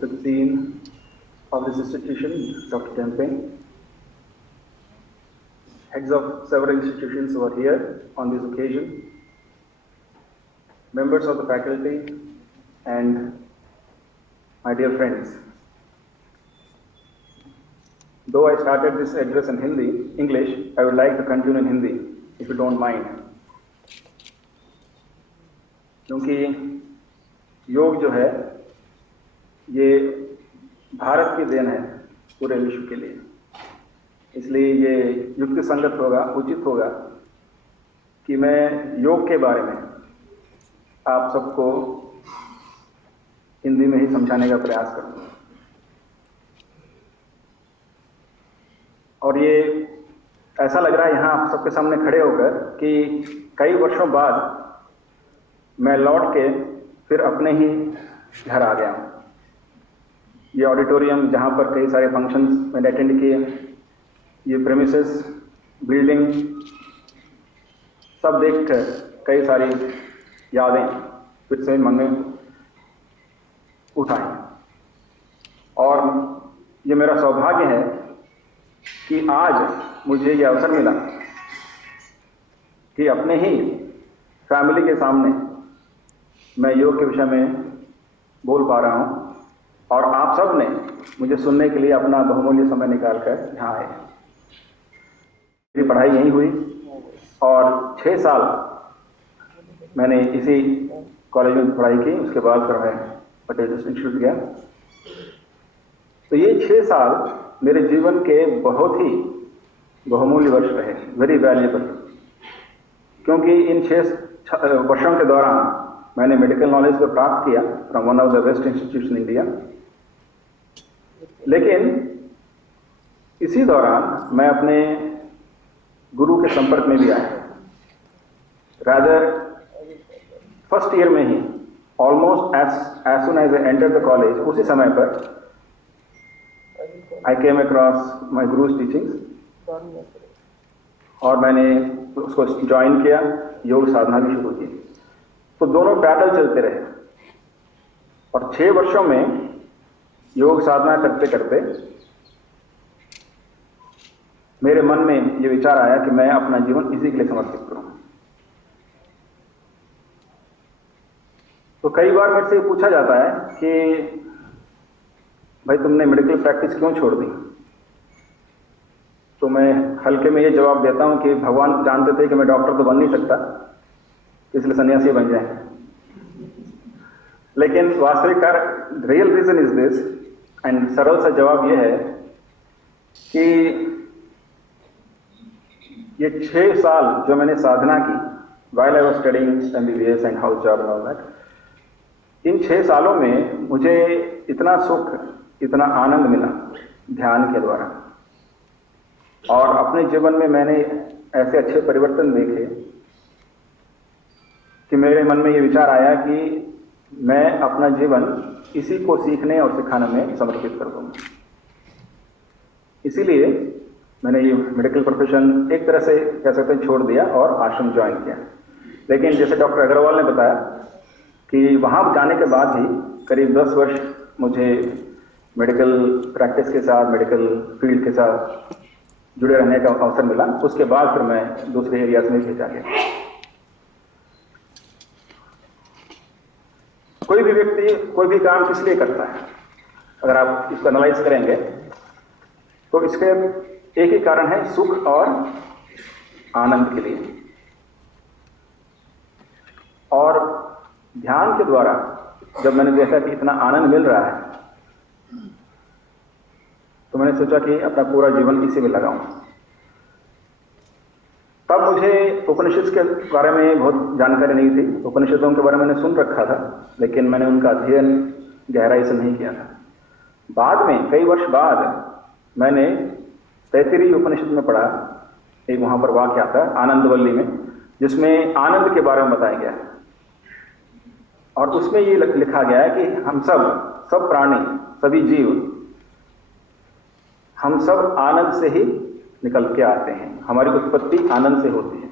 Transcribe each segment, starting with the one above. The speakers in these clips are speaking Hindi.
the Dean of this institution, Dr. Tempe, heads of several institutions who are here on this occasion, members of the faculty, and my dear friends. Though I started this address in English, I would like to continue in Hindi, if you don't mind. क्योंकि योग जो है ये भारत की देन है पूरे विश्व के लिए, इसलिए ये युक्ति संगत होगा, उचित होगा कि मैं योग के बारे में आप सबको हिंदी में ही समझाने का प्रयास करूं। और ये ऐसा लग रहा है यहाँ आप सबके सामने खड़े होकर कि कई वर्षों बाद मैं लौट के फिर अपने ही घर आ गया हूँ। ये ऑडिटोरियम जहाँ पर कई सारे फंक्शंस मैंने अटेंड किए, ये प्रेमिसेस, बिल्डिंग, सब देखकर कई सारी यादें फिर से मन में उठाई। और ये मेरा सौभाग्य है कि आज मुझे ये अवसर मिला कि अपने ही फैमिली के सामने मैं योग के विषय में बोल पा रहा हूँ और आप सब ने मुझे सुनने के लिए अपना बहुमूल्य समय निकालकर यहाँ आए। मेरी पढ़ाई यहीं हुई और 6 साल मैंने इसी कॉलेज में पढ़ाई की। उसके बाद फिर मैं पटेल इंस्टीट्यूट गया। तो ये 6 साल मेरे जीवन के बहुत ही बहुमूल्य वर्ष रहे, वेरी वैल्यूएबल, क्योंकि इन 6 वर्षों के दौरान मैंने मेडिकल नॉलेज को प्राप्त किया from one of the best institution in India. लेकिन इसी दौरान मैं अपने गुरु के संपर्क में भी आया। रादर फर्स्ट ईयर में ही, almost as soon as I enter the college, उसी समय पर आई came across my gurus teachings और मैंने उसको ज्वाइन किया, योग साधना भी शुरू की। तो दोनों पैदल चलते रहे और 6 वर्षों में योग साधना करते करते मेरे मन में ये विचार आया कि मैं अपना जीवन इसी के लिए समर्पित करूं। तो कई बार मेरे से पूछा जाता है कि भाई तुमने मेडिकल प्रैक्टिस क्यों छोड़ दी? तो मैं हल्के में ये जवाब देता हूं कि भगवान जानते थे कि मैं डॉक्टर तो बन नहीं सकता, इसलिए सन्यासी बन जाए। लेकिन वास्तविक real reason is this, and सरल सा जवाब यह है कि ये 6 साल जो मैंने साधना की, while I was studying MBBS and house job and all that, इन 6 सालों में मुझे इतना सुख, इतना आनंद मिला ध्यान के द्वारा, और अपने जीवन में मैंने ऐसे अच्छे परिवर्तन देखे कि मेरे मन में ये विचार आया कि मैं अपना जीवन इसी को सीखने और सिखाने में समर्पित कर दूंगा। इसीलिए मैंने ये मेडिकल प्रोफेशन एक तरह से कह सकते हैं छोड़ दिया और आश्रम ज्वाइन किया। लेकिन जैसे डॉक्टर अग्रवाल ने बताया कि वहाँ जाने के बाद ही करीब 10 वर्ष मुझे मेडिकल प्रैक्टिस के साथ, मेडिकल फील्ड के साथ जुड़े रहने का अवसर मिला। उसके बाद फिर मैं दूसरे एरियाज में भेजा गया। कोई भी व्यक्ति कोई भी काम किस लिए करता है, अगर आप इसको एनालाइज करेंगे तो इसके एक ही कारण है, सुख और आनंद के लिए। और ध्यान के द्वारा जब मैंने देखा कि इतना आनंद मिल रहा है तो मैंने सोचा कि अपना पूरा जीवन इसी में लगाऊं। तब मुझे उपनिषद के बारे में बहुत जानकारी नहीं थी। उपनिषदों के बारे में मैंने सुन रखा था, लेकिन मैंने उनका अध्ययन गहराई से नहीं किया था। बाद में कई वर्ष बाद मैंने तैत्तिरीय उपनिषद में पढ़ा, एक वहाँ पर वाक्य आता है आनंदवल्ली में, जिसमें आनंद के बारे में बताया गया है। और उसमें ये लिखा गया है कि हम सब प्राणी, सभी जीव, हम सब आनंद से ही निकल के आते हैं। हमारी उत्पत्ति आनंद से होती है।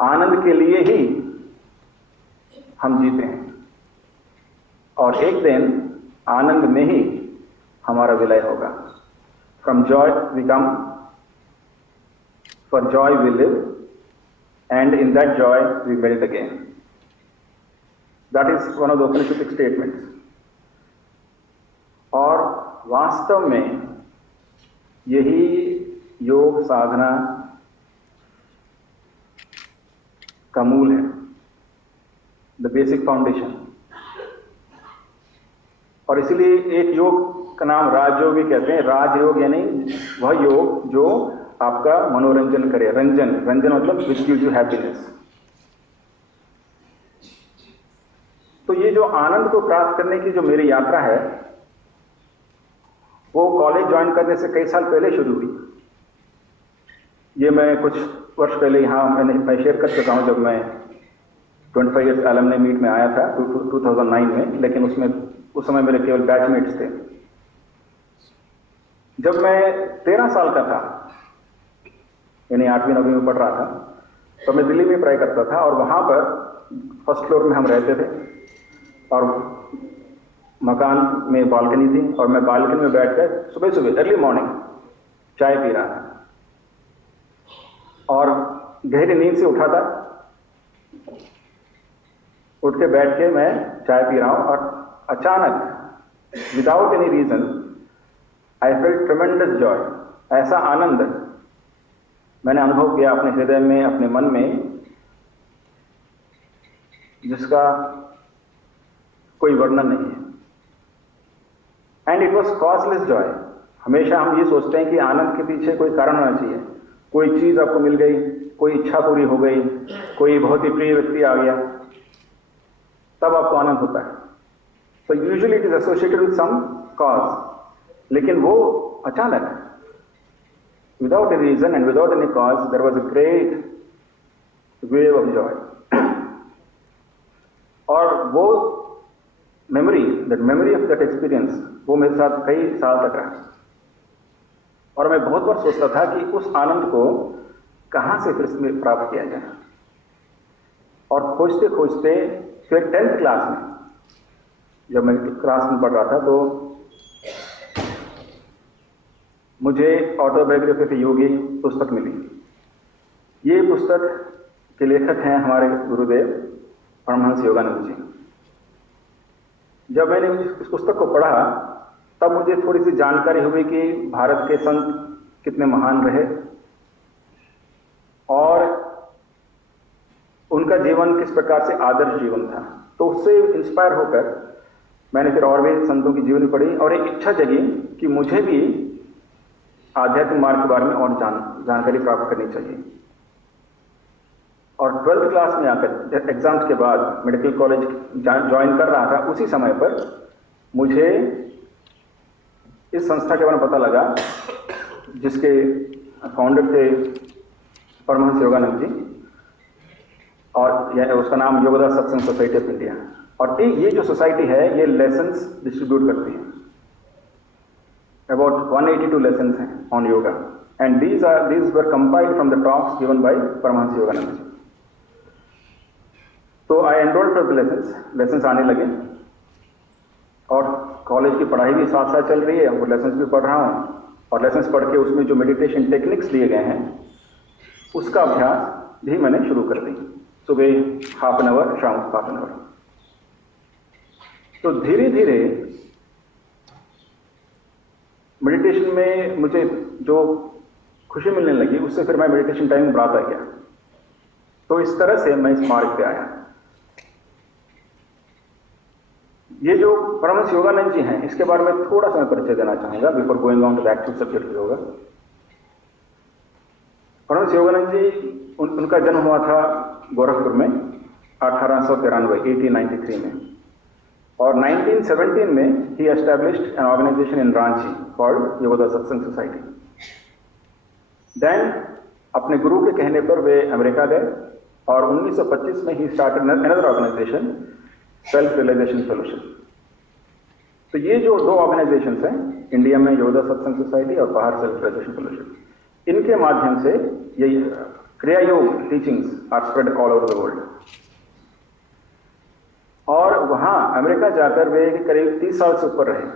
आनंद के लिए ही हम जीते हैं। और एक दिन आनंद में ही हमारा विलय होगा। From joy we come, for joy we live, and in that joy we melt again. That is one of the Upanishadic statements. और वास्तव में यही योग साधना का मूल है, द बेसिक फाउंडेशन। और इसीलिए एक योग का नाम राजयोग भी कहते हैं। राजयोग यानी वह योग जो आपका मनोरंजन करे। रंजन, रंजन मतलब विच गिव्स यू हैप्पीनेस। तो ये जो आनंद को प्राप्त करने की जो मेरी यात्रा है, वो कॉलेज ज्वाइन करने से कई साल पहले शुरू हुई। ये मैं कुछ वर्ष पहले यहाँ मैं शेयर कर चुका हूँ, जब मैं 25 ईयर्स एलमनी मीट में आया था 2009 में, लेकिन उसमें उस समय मेरे केवल बैचमेट्स थे। जब मैं 13 साल का था, यानी 8वीं 9वीं में पढ़ रहा था, तो मैं दिल्ली में पढ़ाई करता था। और वहाँ पर फर्स्ट फ्लोर में हम रहते थे और मकान में बालकनी थी, और मैं बालकनी में बैठकर सुबह सुबह अर्ली मॉर्निंग चाय पी रहा था। और गहरी नींद से उठा था, उठ के बैठ के मैं चाय पी रहा हूं, और अचानक without any reason I felt tremendous joy. ऐसा आनंद मैंने अनुभव किया अपने हृदय में, अपने मन में, जिसका कोई वर्णन नहीं है। And it was causeless Joy. हमेशा हम ये सोचते हैं कि आनंद के पीछे कोई कारण होना चाहिए। कोई चीज आपको मिल गई, कोई इच्छा पूरी हो गई, कोई बहुत ही प्रिय व्यक्ति आ गया, तब आपको आनंद होता है। So usually it is associated with some cause. लेकिन वो अचानक, without a reason and without any cause, there was a great wave of joy. और वो मेमोरी ऑफ दैट एक्सपीरियंस, वो मेरे साथ कई साल तक रहा। और मैं बहुत बार सोचता था कि उस आनंद को कहां से फिर से प्राप्त किया जाए। और खोजते खोजते फिर 10th क्लास में, जब मैं क्लास में पढ़ रहा था, तो मुझे ऑटोबायोग्राफी ऑफ ए योगी पुस्तक मिली। ये पुस्तक के लेखक हैं हमारे गुरुदेव परमहंस योगानंद जी। जब मैंने इस पुस्तक को पढ़ा, तब मुझे थोड़ी सी जानकारी हुई कि भारत के संत कितने महान रहे और उनका जीवन किस प्रकार से आदर्श जीवन था। तो उससे इंस्पायर होकर मैंने फिर और भी संतों की जीवनी पढ़ी, और एक इच्छा जगी कि मुझे भी आध्यात्मिक मार्ग के बारे में और जानकारी प्राप्त करनी चाहिए। और 12th क्लास में आकर, एग्जाम्स के बाद मेडिकल कॉलेज ज्वाइन कर रहा था, उसी समय पर मुझे इस संस्था के बारे में पता लगा, जिसके फाउंडर थे परमहंस योगानंद जी, और उसका नाम Yogoda Satsanga society of India. और ये जो सोसाइटी है, ये लेसन्स डिस्ट्रीब्यूट करती है। अबाउट 182 लेसन्स हैं on yoga, and these were compiled from the talks given by Paramahansa Yogananda ji. तो आई एनरोल्ड फॉर लेसन्स आने लगे, और कॉलेज की पढ़ाई भी साथ साथ चल रही है, वो लेसन्स भी पढ़ रहा हूँ। और लेसन्स पढ़ के उसमें जो मेडिटेशन टेक्निक्स दिए गए हैं, उसका अभ्यास भी मैंने शुरू कर दी। सुबह हाफ एन आवर, शाम को हाफ एन आवर। तो धीरे धीरे मेडिटेशन में मुझे जो खुशी मिलने लगी, उससे फिर मैं मेडिटेशन टाइम बढ़ाता गया। तो इस तरह से मैं इस मार्ग पे आया। ये जो परमहंस योगानंद जी हैं, इसके बारे में थोड़ा सा मैं परिचय देना चाहूंगा before going on to the actual subject yoga. Paramahansa Yogananda ji, उनका जन्म हुआ था गोरखपुर में 1893 में, और 1917 में ही established an organisation in Ranchi called Yogoda Satsanga Society. Then अपने गुरु के कहने पर वे अमेरिका गए, और 1925 में ही started another organisation, Self Realization Fellowship. तो ये जो दो ऑर्गेनाइजेशंस हैं, इंडिया में योगदा सत्संग सोसाइटी और बाहर सेल्फ रियलाइजेशन फेलोशिप, इनके माध्यम से ये Kriya Yoga teachings are spread all over the world. और वहाँ अमेरिका जाकर वे करीब 30 साल से ऊपर रहे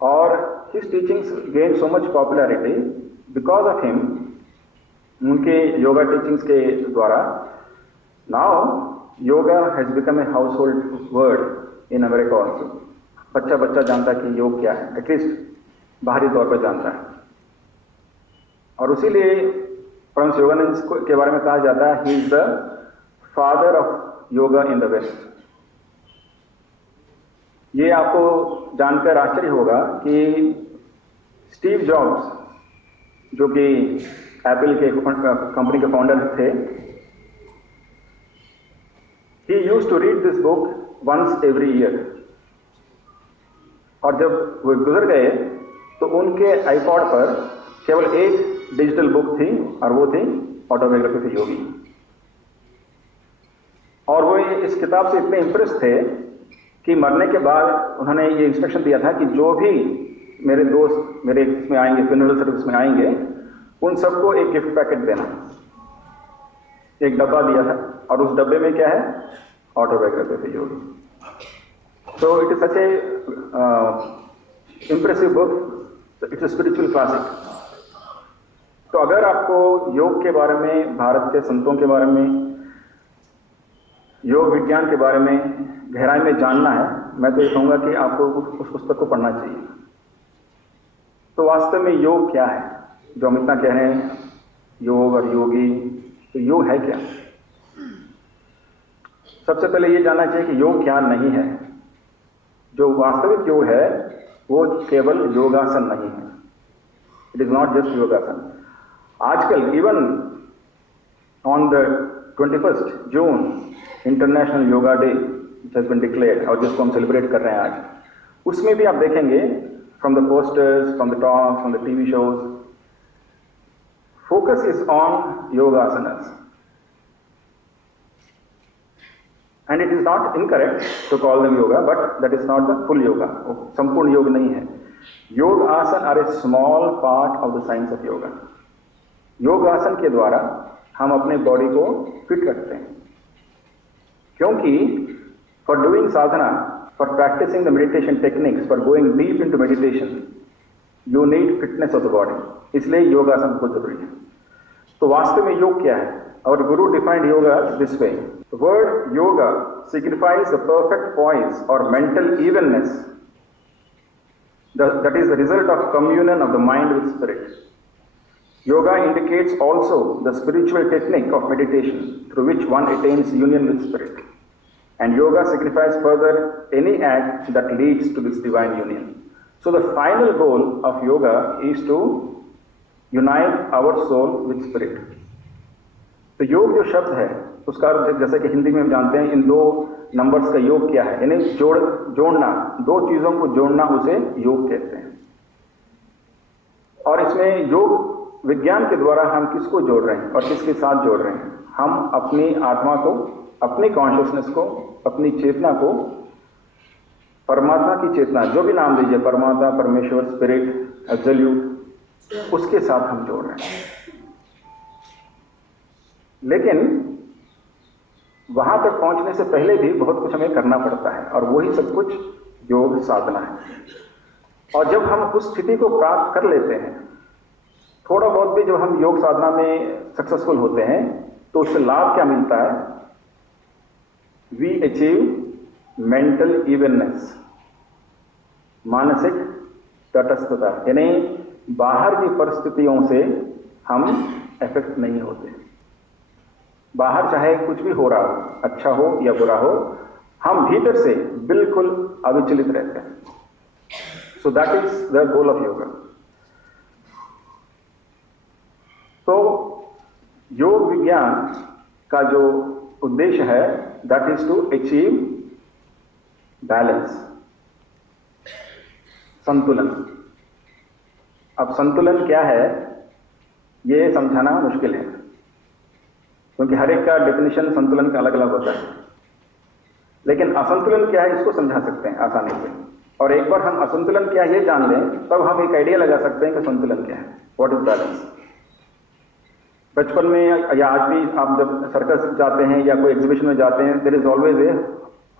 और his teachings gained so much popularity because of him, उनके योगा टीचिंग्स के द्वारा. Now yoga has become a household word in America also. बच्चा बच्चा जानता है कि योग क्या है, एटलीस्ट बाहरी तौर पर जानता है. और उसीलिए परमहंस योगानंद के बारे में कहा जाता है, he is the father of yoga in the West. ये आपको जानकर आश्चर्य होगा कि स्टीव जॉब्स, जो कि एप्पल के कंपनी के फाउंडर थे, he used to read this book once every year. और जब वो गुजर गए तो उनके आईपॉड पर केवल एक डिजिटल बुक थी और वो थी ऑटोबायोग्राफी ऑफ योगी. और वो इस किताब से इतने इम्प्रेस थे कि मरने के बाद उन्होंने ये इंस्ट्रक्शन दिया था कि जो भी मेरे दोस्त मेरे इसमें आएंगे, फ्यूनरल सर्विस में आएंगे, उन सबको एक गिफ्ट पैकेट देना. एक डब्बा दिया था और उस डब्बे में क्या है, autobiography of Yogi. So it is such a impressive book. It's a spiritual classic. तो अगर आपको योग के बारे में, भारत के संतों के बारे में, योग विज्ञान के बारे में गहराई में जानना है, मैं तो ये कहूँगा कि आपको उस पुस्तक को पढ़ना चाहिए. तो वास्तव में योग क्या है, जो हम इतना कह रहे हैं योग और योगी, तो योग है क्या? सबसे पहले ये जानना चाहिए कि योग क्या नहीं है. जो वास्तविक योग है वो केवल योगासन नहीं है. इट इज नॉट जस्ट योगासन. आजकल even on the 21st June International Yoga Day which has been declared, और जिसको हम सेलिब्रेट कर रहे हैं आज, उसमें भी आप देखेंगे from the posters, from the talks, from the TV shows, focus is on yogasanas. And it is not incorrect to call them yoga, but that is not the full yoga. संपूर्ण योग नहीं है. योग आसन are a small part of the science of yoga. योग आसन के द्वारा हम अपने बॉडी को फिट रखते हैं, क्योंकि for doing sadhana, for practicing the meditation techniques, for going deep into meditation, you need fitness of the body. इसलिए योग आसन बहुत जरूरी है. तो वास्तव में योग क्या है? Our Guru defined yoga this way. The word yoga signifies the perfect poise or mental evenness. That is the result of communion of the mind with spirit. Yoga indicates also the spiritual technique of meditation through which one attains union with spirit. And yoga signifies further any act that leads to this divine union. So the final goal of yoga is to unite our soul with spirit. तो योग जो शब्द है उसका अर्थ, जैसे कि हिंदी में हम जानते हैं, इन दो नंबर्स का योग क्या है, यानी जोड़ना, दो चीजों को जोड़ना, उसे योग कहते हैं. और इसमें योग विज्ञान के द्वारा हम किसको जोड़ रहे हैं और किसके साथ जोड़ रहे हैं? हम अपनी आत्मा को, अपनी कॉन्शियसनेस को, अपनी चेतना को, परमात्मा की चेतना, जो भी नाम दीजिए, परमात्मा, परमेश्वर, स्पिरिट, एब्सोल्यूट, उसके साथ हम जोड़ रहे हैं. लेकिन वहां तक पहुंचने से पहले भी बहुत कुछ हमें करना पड़ता है, और वही सब कुछ योग साधना है. और जब हम उस स्थिति को प्राप्त कर लेते हैं, थोड़ा बहुत भी जब हम योग साधना में सक्सेसफुल होते हैं, तो उससे लाभ क्या मिलता है? वी अचीव मेंटल इवननेस, मानसिक तटस्थता, यानी बाहर की परिस्थितियों से हम अफेक्ट नहीं होते. बाहर चाहे कुछ भी हो रहा हो, अच्छा हो या बुरा हो, हम भीतर से बिल्कुल अविचलित रहते हैं. So that is the goal of yoga. तो योग विज्ञान का जो उद्देश्य है, that is to achieve balance, संतुलन. अब संतुलन क्या है ये समझाना मुश्किल है, क्योंकि हर एक का डेफिनेशन संतुलन का अलग अलग होता है. लेकिन असंतुलन क्या है इसको समझा सकते हैं आसानी से. और एक बार हम असंतुलन क्या है ये जान लें, तब हम एक आइडिया लगा सकते हैं कि संतुलन क्या है. What is balance? बचपन में या आज भी आप जब सर्कस जाते हैं या कोई एग्जीबिशन में जाते हैं, there is always a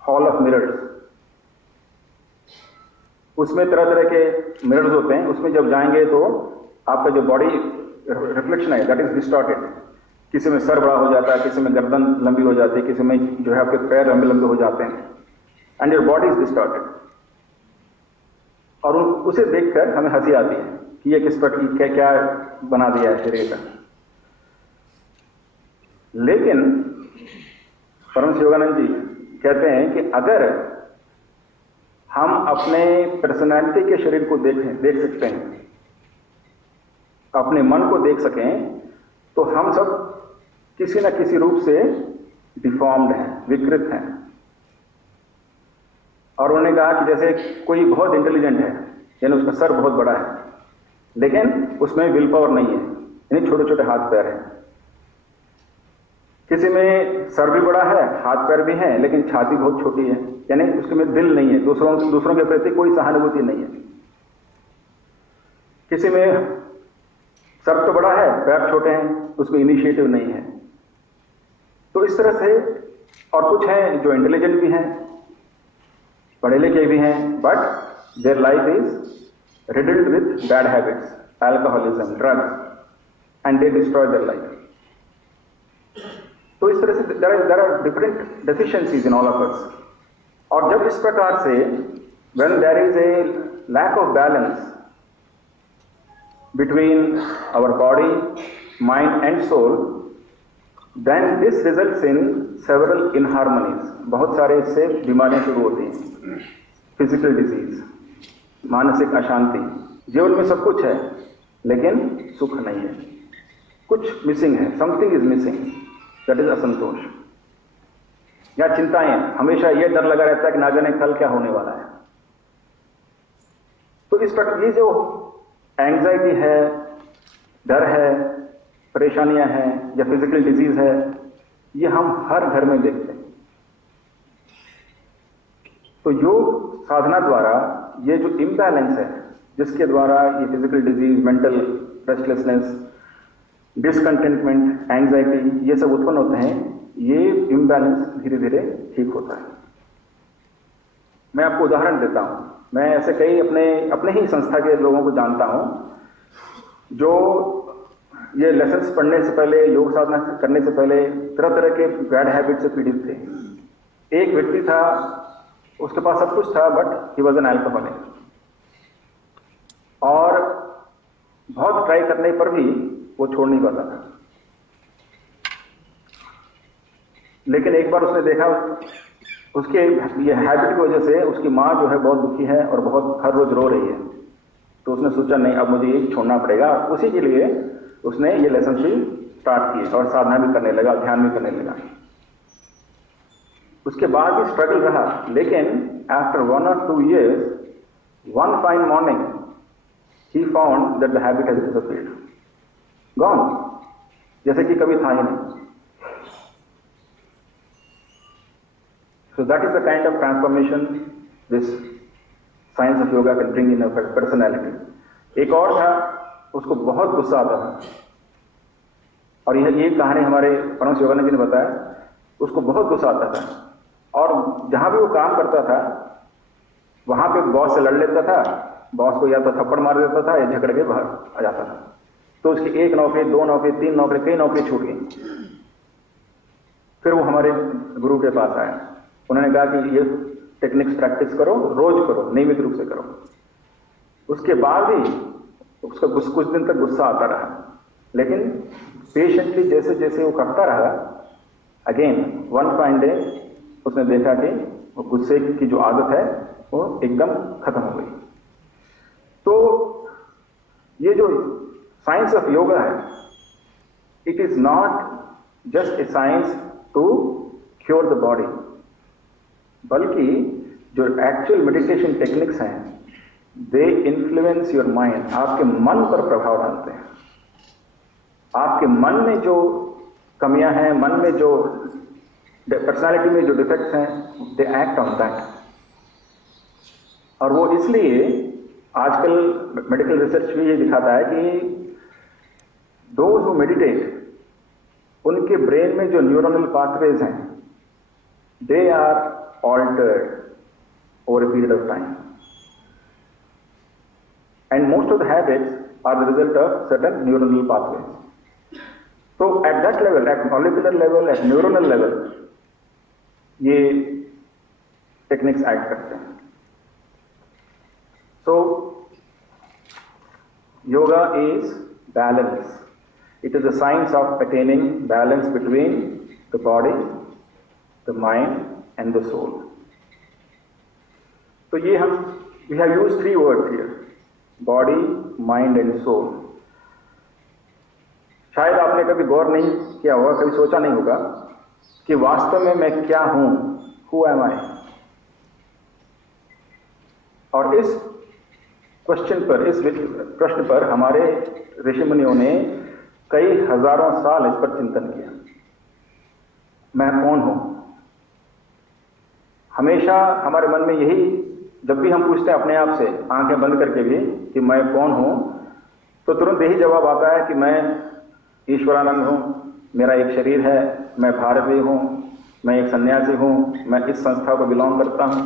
hall of mirrors. उसमें तरह तरह के मिरर्स होते हैं। उसमें जब जाएंगे तो आपका जो बॉडी रिफ्लेक्शन है दैट इज डिस्टॉर्टेड। किसी में सर बड़ा हो जाता है, किसी में गर्दन लंबी हो जाती है, किसी में जो है आपके पैर लंबे लंबे हो जाते हैं, and your body is distorted. और उसे देखकर हमें हंसी आती है कि ये किस पर क्या क्या बना दिया है शरीर का। लेकिन परमहंस योगानंद जी कहते हैं कि अगर हम अपने पर्सनैलिटी के शरीर को देख सकते हैं, अपने मन को देख सकें, तो हम सब किसी न किसी रूप से डिफॉर्म्ड हैं, विकृत हैं। और उन्होंने कहा कि जैसे कोई बहुत इंटेलिजेंट है, यानी उसका सर बहुत बड़ा है, लेकिन उसमें विल पावर नहीं है, यानी छोटे छोटे हाथ पैर हैं। किसी में सर भी बड़ा है, हाथ पैर भी हैं, लेकिन छाती बहुत छोटी है, यानी उसके में दिल नहीं है, दूसरों के प्रति कोई सहानुभूति नहीं है। किसी में सर तो बड़ा है, पैर छोटे हैं, उसमें इनिशिएटिव नहीं है। तो इस तरह से, और कुछ हैं जो इंटेलिजेंट भी हैं, पढ़े लिखे भी हैं, but their life is riddled with bad habits, alcoholism, drugs, and they destroy their life. तो इस तरह से there are different deficiencies in all of us. और जब इस प्रकार से when there is a lack of balance between our body, mind and soul, then this results in several inharmonies। बहुत सारे इससे बीमारियां शुरू होती हैं, फिजिकल डिजीज, मानसिक अशांति। जीवन में सब कुछ है लेकिन सुख नहीं है, कुछ मिसिंग है, something is missing, that is असंतोष या चिंताएं। हमेशा यह डर लगा रहता है कि ना जाने कल क्या होने वाला है। तो इस प्रकार ये जो एंग्जाइटी है, डर है, परेशानियां हैं या फिजिकल डिजीज है, ये हम हर घर में देखते हैं। तो योग साधना द्वारा ये जो इम्बैलेंस है, जिसके द्वारा ये physical disease, mental restlessness, discontentment, anxiety, ये सब उत्पन्न होते हैं, ये इम्बैलेंस धीरे धीरे ठीक होता है। मैं आपको उदाहरण देता हूं। मैं ऐसे कई अपने ही संस्था के लोगों को जानता हूं जो ये लेसन्स पढ़ने से पहले, योग साधना करने से पहले तरह तरह के बैड हैबिट से पीड़ित थे। एक व्यक्ति था, उसके पास सब कुछ था, but he was an alcoholic, और बहुत ट्राई करने पर भी वो छोड़ नहीं पाता था। लेकिन एक बार उसने देखा उसके ये हैबिट की वजह से उसकी माँ जो है बहुत दुखी है और बहुत हर रोज रो रही है। तो उसने सोचा नहीं, अब मुझे ये छोड़ना पड़ेगा। उसी के लिए उसने ये लेसन भी स्टार्ट किए और साधना भी करने लगा, ध्यान भी करने लगा। उसके बाद भी स्ट्रगल रहा, लेकिन after 1 or 2 years, one fine morning, he found that the habit has disappeared, gone, जैसे कि कभी था ही नहीं। So that is the kind of transformation this science of yoga can bring in a personality. एक और था, उसको बहुत गुस्सा आता था, और ये कहानी हमारे परमहंस योगानंद जी ने बताया। उसको बहुत गुस्सा आता था, और जहां भी वो काम करता था वहां पे बॉस से लड़ लेता था, बॉस को या तो थप्पड़ मार देता था या झगड़ के बाहर आ जाता था। तो उसकी 1 नौकरी, 2 नौकरी, 3 नौकरी, कई नौकरी छूट गई। फिर वो हमारे गुरु के पास आया। उन्होंने कहा कि ये टेक्निक्स प्रैक्टिस करो, रोज करो, नियमित रूप से करो। उसके बाद भी उसका कुछ दिन तक गुस्सा आता रहा, लेकिन पेशेंटली जैसे जैसे वो करता रहा, अगेन वन फाइन डे उसने देखा कि वो गुस्से की जो आदत है वो एकदम खत्म हो गई। तो ये जो साइंस ऑफ योगा है, it is not just a science to cure the body, बल्कि जो एक्चुअल मेडिटेशन टेक्निक्स हैं, दे इन्फ्लुएंस योर माइंड, आपके मन पर प्रभाव डालते हैं। आपके मन में जो कमियां हैं, मन में जो पर्सनालिटी में जो डिफेक्ट्स हैं, दे एक्ट ऑन दैट। और वो इसलिए आजकल मेडिकल रिसर्च भी ये दिखाता है कि दोज हु मेडिटेट, उनके ब्रेन में जो न्यूरोनल पाथवेज हैं, they are altered over a period of time, and most of the habits are the result of certain neuronal pathways. So at that level, at molecular level, at neuronal level, ये टेक्निक्स ऐड करते हैं. So yoga is balance. It is the science of attaining balance between the body, the mind and the soul. तो ये हम we have use 3 words here, body, mind and soul. शायद आपने कभी गौर नहीं किया होगा, कभी सोचा नहीं होगा कि वास्तव में मैं क्या हूं, हु एम आई. और इस क्वेश्चन पर, इस प्रश्न पर हमारे ऋषि मुनियों ने कई हजारों साल इस पर चिंतन किया. मैं कौन हूं? हमेशा हमारे मन में यही, जब भी हम पूछते हैं अपने आप से आंखें बंद करके भी कि मैं कौन हूं, तो तुरंत यही जवाब आता है कि मैं ईश्वरानंद हूं, मेरा एक शरीर है, मैं भारतीय हूं, मैं एक सन्यासी हूं, मैं इस संस्था को बिलोंग करता हूं.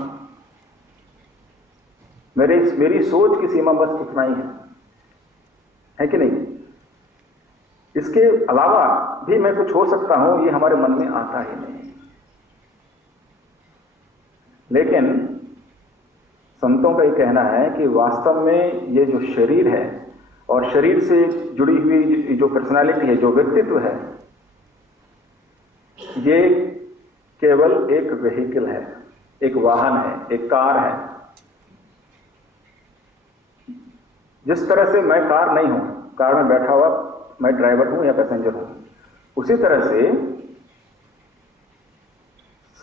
मेरी सोच की सीमा बस इतना ही है कि नहीं? इसके अलावा भी मैं कुछ हो सकता हूं, ये हमारे मन में आता ही नहीं. लेकिन संतों का ये कहना है कि वास्तव में ये जो शरीर है और शरीर से जुड़ी हुई जो पर्सनालिटी है, जो व्यक्तित्व है, ये केवल एक व्हीकल है, एक वाहन है, एक कार है. जिस तरह से मैं कार नहीं हूं, कार में बैठा हुआ मैं ड्राइवर हूं या पैसेंजर हूं, उसी तरह से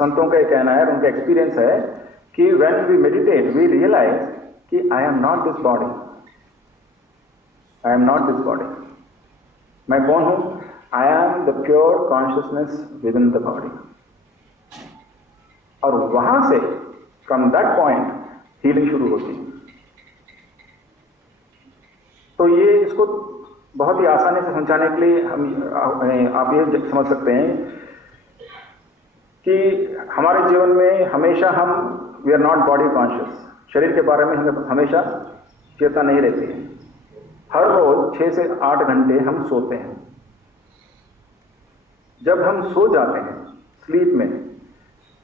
संतों का ये कहना है, उनका एक्सपीरियंस है कि when we meditate, we realize कि I am not this body. I am not this body. मैं कौन हूं? I am the pure consciousness within the body. और वहां से, from that point, healing शुरू होती है. तो ये इसको बहुत ही आसानी से समझाने के लिए आप ये समझ सकते हैं कि हमारे जीवन में हमेशा हम we are not body conscious. शरीर के बारे में हमें हमेशा चेतना नहीं रहती है. हर रोज 6 से 8 घंटे हम सोते हैं. जब हम सो जाते हैं स्लीप में,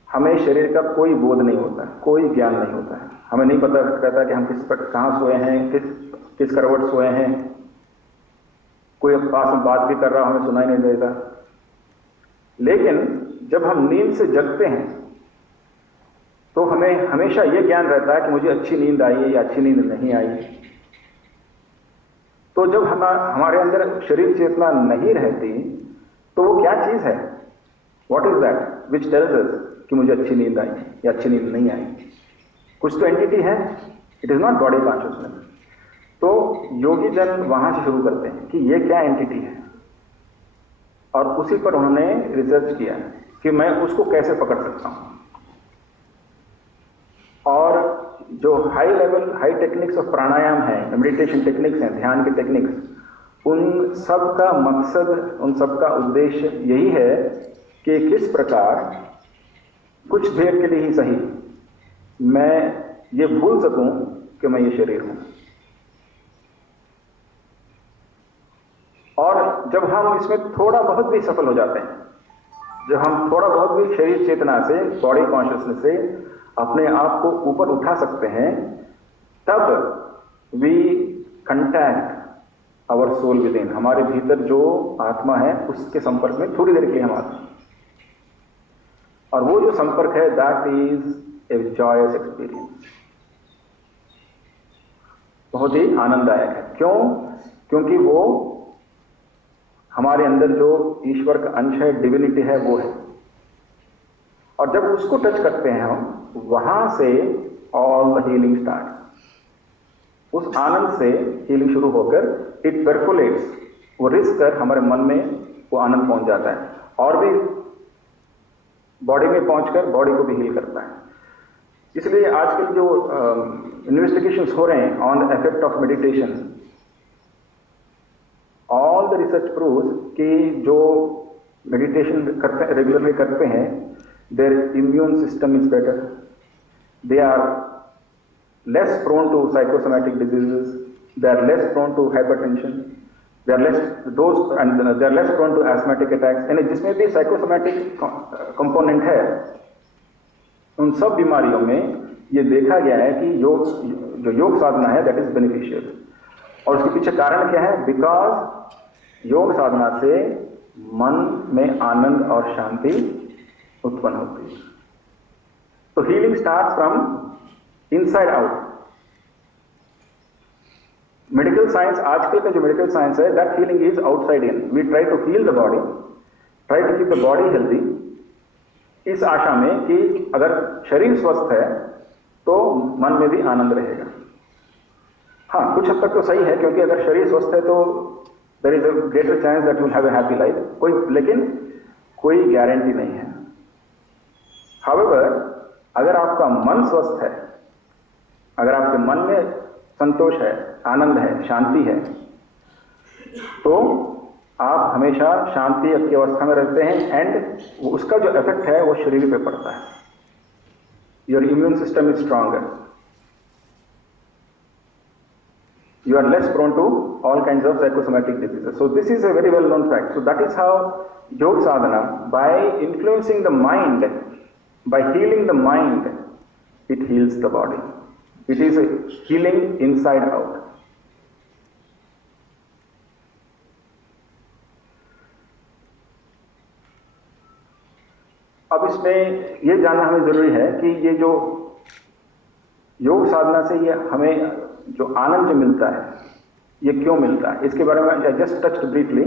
हमें शरीर का कोई बोध नहीं होता है, कोई ज्ञान नहीं होता है. हमें नहीं पता रहता कि हम कहाँ सोए हैं, किस करवट सोए हैं. कोई पास में बात भी कर रहा हमें सुनाई नहीं देता. लेकिन जब हम नींद से जगते हैं तो हमें हमेशा यह ज्ञान रहता है कि मुझे अच्छी नींद आई है या अच्छी नींद नहीं आई. तो जब हमारे अंदर शरीर चेतना नहीं रहती तो वो क्या चीज है? What is that which tells us कि मुझे अच्छी नींद आई या अच्छी नींद नहीं आई? कुछ तो एंटिटी है. It is not body consciousness. तो योगी जन वहां से शुरू करते हैं कि ये क्या एंटिटी है, और उसी पर उन्होंने रिसर्च किया कि मैं उसको कैसे पकड़ सकता हूं. और जो high level, high techniques of pranayama है, मेडिटेशन टेक्निक्स हैं, ध्यान के टेक्निक्स, उन सब का मकसद, उन सब का उद्देश्य यही है कि किस प्रकार कुछ देर के लिए ही सही मैं ये भूल सकूं कि मैं ये शरीर हूं. और जब हम इसमें थोड़ा बहुत भी सफल हो जाते हैं, जब हम थोड़ा बहुत भी शरीर चेतना से, बॉडी कॉन्शियसनेस से अपने आप को ऊपर उठा सकते हैं, तब we contact our soul within. हमारे भीतर जो आत्मा है उसके संपर्क में थोड़ी देर के लिए हम आते हैं. और वो जो संपर्क है, that is a Joyce experience. बहुत ही आनंददायक है. क्यों? क्योंकि वो हमारे अंदर जो ईश्वर का अंश है, डिविनिटी है, वो है. और जब उसको टच करते हैं हम, वहां से ऑल द हीलिंग स्टार्ट. उस आनंद से हीलिंग शुरू होकर इट परकोलेट्स, वो रिस्क कर हमारे मन में वो आनंद पहुंच जाता है और भी बॉडी में पहुंचकर बॉडी को भी हील करता है. इसलिए आजकल जो इन्वेस्टिगेशंस हो रहे हैं on the effect of meditation, all the research proves कि जो मेडिटेशन करते रेगुलरली करते हैं, their immune system is better, they are less prone to psychosomatic diseases, they are less prone to hypertension, they are less prone to asthmatic attacks, यानी जिसमें भी साइकोसोमैटिक कंपोनेंट है उन सब बीमारियों में ये देखा गया है कि जो योग साधना है दैट इज बेनिफिशियल। और उसके पीछे कारण क्या है? बिकॉज योग साधना से मन में आनंद और शांति उत्पन्न होती है। तो healing starts from inside out. Medical science, आजकल का जो मेडिकल साइंस है, that healing is outside in. We try to heal the body, try to keep the body healthy, इस आशा में कि अगर शरीर स्वस्थ है तो मन में भी आनंद रहेगा। हाँ, कुछ हद तक तो सही है, क्योंकि अगर शरीर स्वस्थ है तो there is a greater chance that you have a happy life, लेकिन कोई गारंटी नहीं है। हाउएवर, अगर आपका मन स्वस्थ है, अगर आपके मन में संतोष है, आनंद है, शांति है, तो आप हमेशा शांति की अवस्था में रहते हैं एंड उसका जो इफेक्ट है वो शरीर पे पड़ता है। Your immune system is stronger, you are less prone to all kinds of psychosomatic diseases. So this is a very well known fact. So that is how yoga sadhana, by influencing the mind, by healing the mind, it heals the body. It is a healing inside out. अब इसमें ये जानना हमें जरूरी है कि ये जो योग साधना से ये हमें जो आनंद जो मिलता है ये क्यों मिलता है, इसके बारे में जस्ट टच्ड ब्रीफली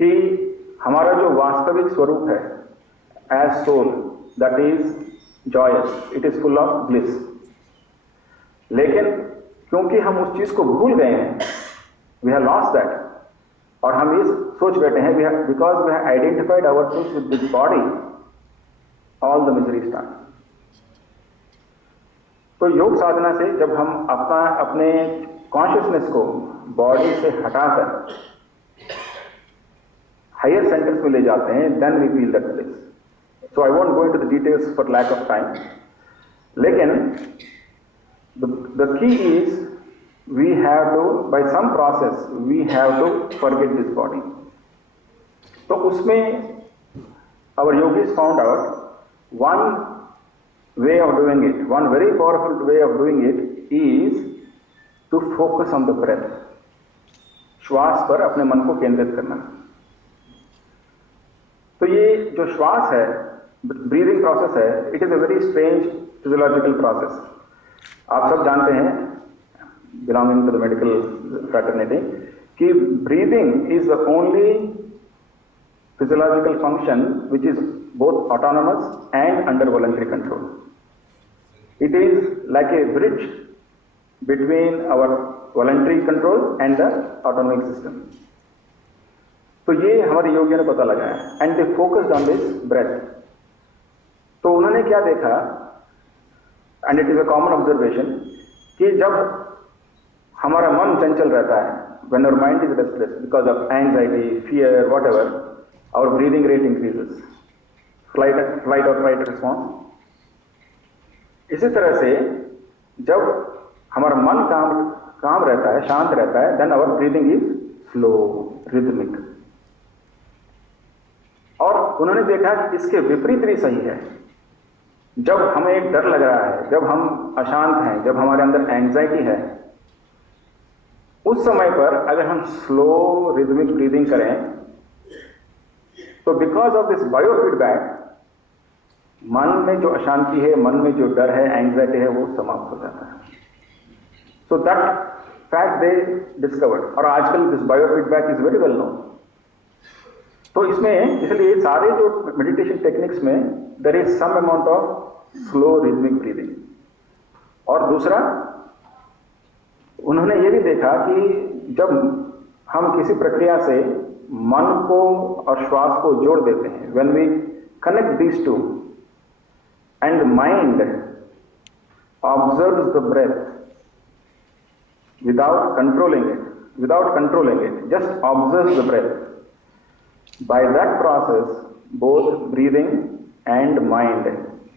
कि हमारा जो वास्तविक स्वरूप है as soul, that is joyous, it is full of bliss. लेकिन क्योंकि हम उस चीज को भूल गए हैं, वी हैव लॉस्ट दैट, और हम ये सोच बैठे हैं because we have identified our self with this body, all the misery start. तो योग साधना से जब हम अपने कॉन्शियसनेस को बॉडी से हटाकर हायर सेंटर्स में ले जाते हैं, then we feel that bliss. So I won't go into the details for lack of time, लेकिन the key is we have to, by some process we have to forget this body. तो उसमें our yogis found out one way of doing it, one very powerful way of doing it is to focus on the breath, श्वास पर अपने मन को केंद्रित करना। तो ये जो श्वास है, ब्रीदिंग प्रोसेस है, it is a very strange physiological process. आप सब जानते हैं, belonging to the medical fraternity, कि breathing is the only physiological function which is both autonomous and under voluntary control. It is like a bridge between our voluntary control and the autonomic system. तो ये हमारे योगियों ने पता लगाया and they focused on this breath. तो उन्होंने क्या देखा, and it is a common observation, कि जब हमारा मन चंचल रहता है, when our mind is restless because of anxiety, fear, whatever, our breathing rate increases, flight or fight response. इसी तरह से जब हमारा मन काम रहता है, शांत रहता है, then our breathing is slow, rhythmic. और उन्होंने देखा कि इसके विपरीत भी सही है। जब हमें डर लग रहा है, जब हम अशांत हैं, जब हमारे अंदर एंजाइटी है, उस समय पर अगर हम स्लो रिदमिक ब्रीदिंग करें तो बिकॉज ऑफ दिस बायोफीडबैक मन में जो अशांति है, मन में जो डर है, एंजाइटी है, वो समाप्त हो जाता है। So that fact they discovered, और आजकल this biofeedback is very well known. तो इसमें इसलिए सारे जो मेडिटेशन टेक्निक्स में there is some amount of slow rhythmic breathing. और दूसरा, उन्होंने ये भी देखा कि जब हम किसी प्रक्रिया से मन को और श्वास को जोड़ देते हैं, when we connect these two and the mind observes the breath without controlling it, without controlling it, just observe the breath. By that process, both breathing and mind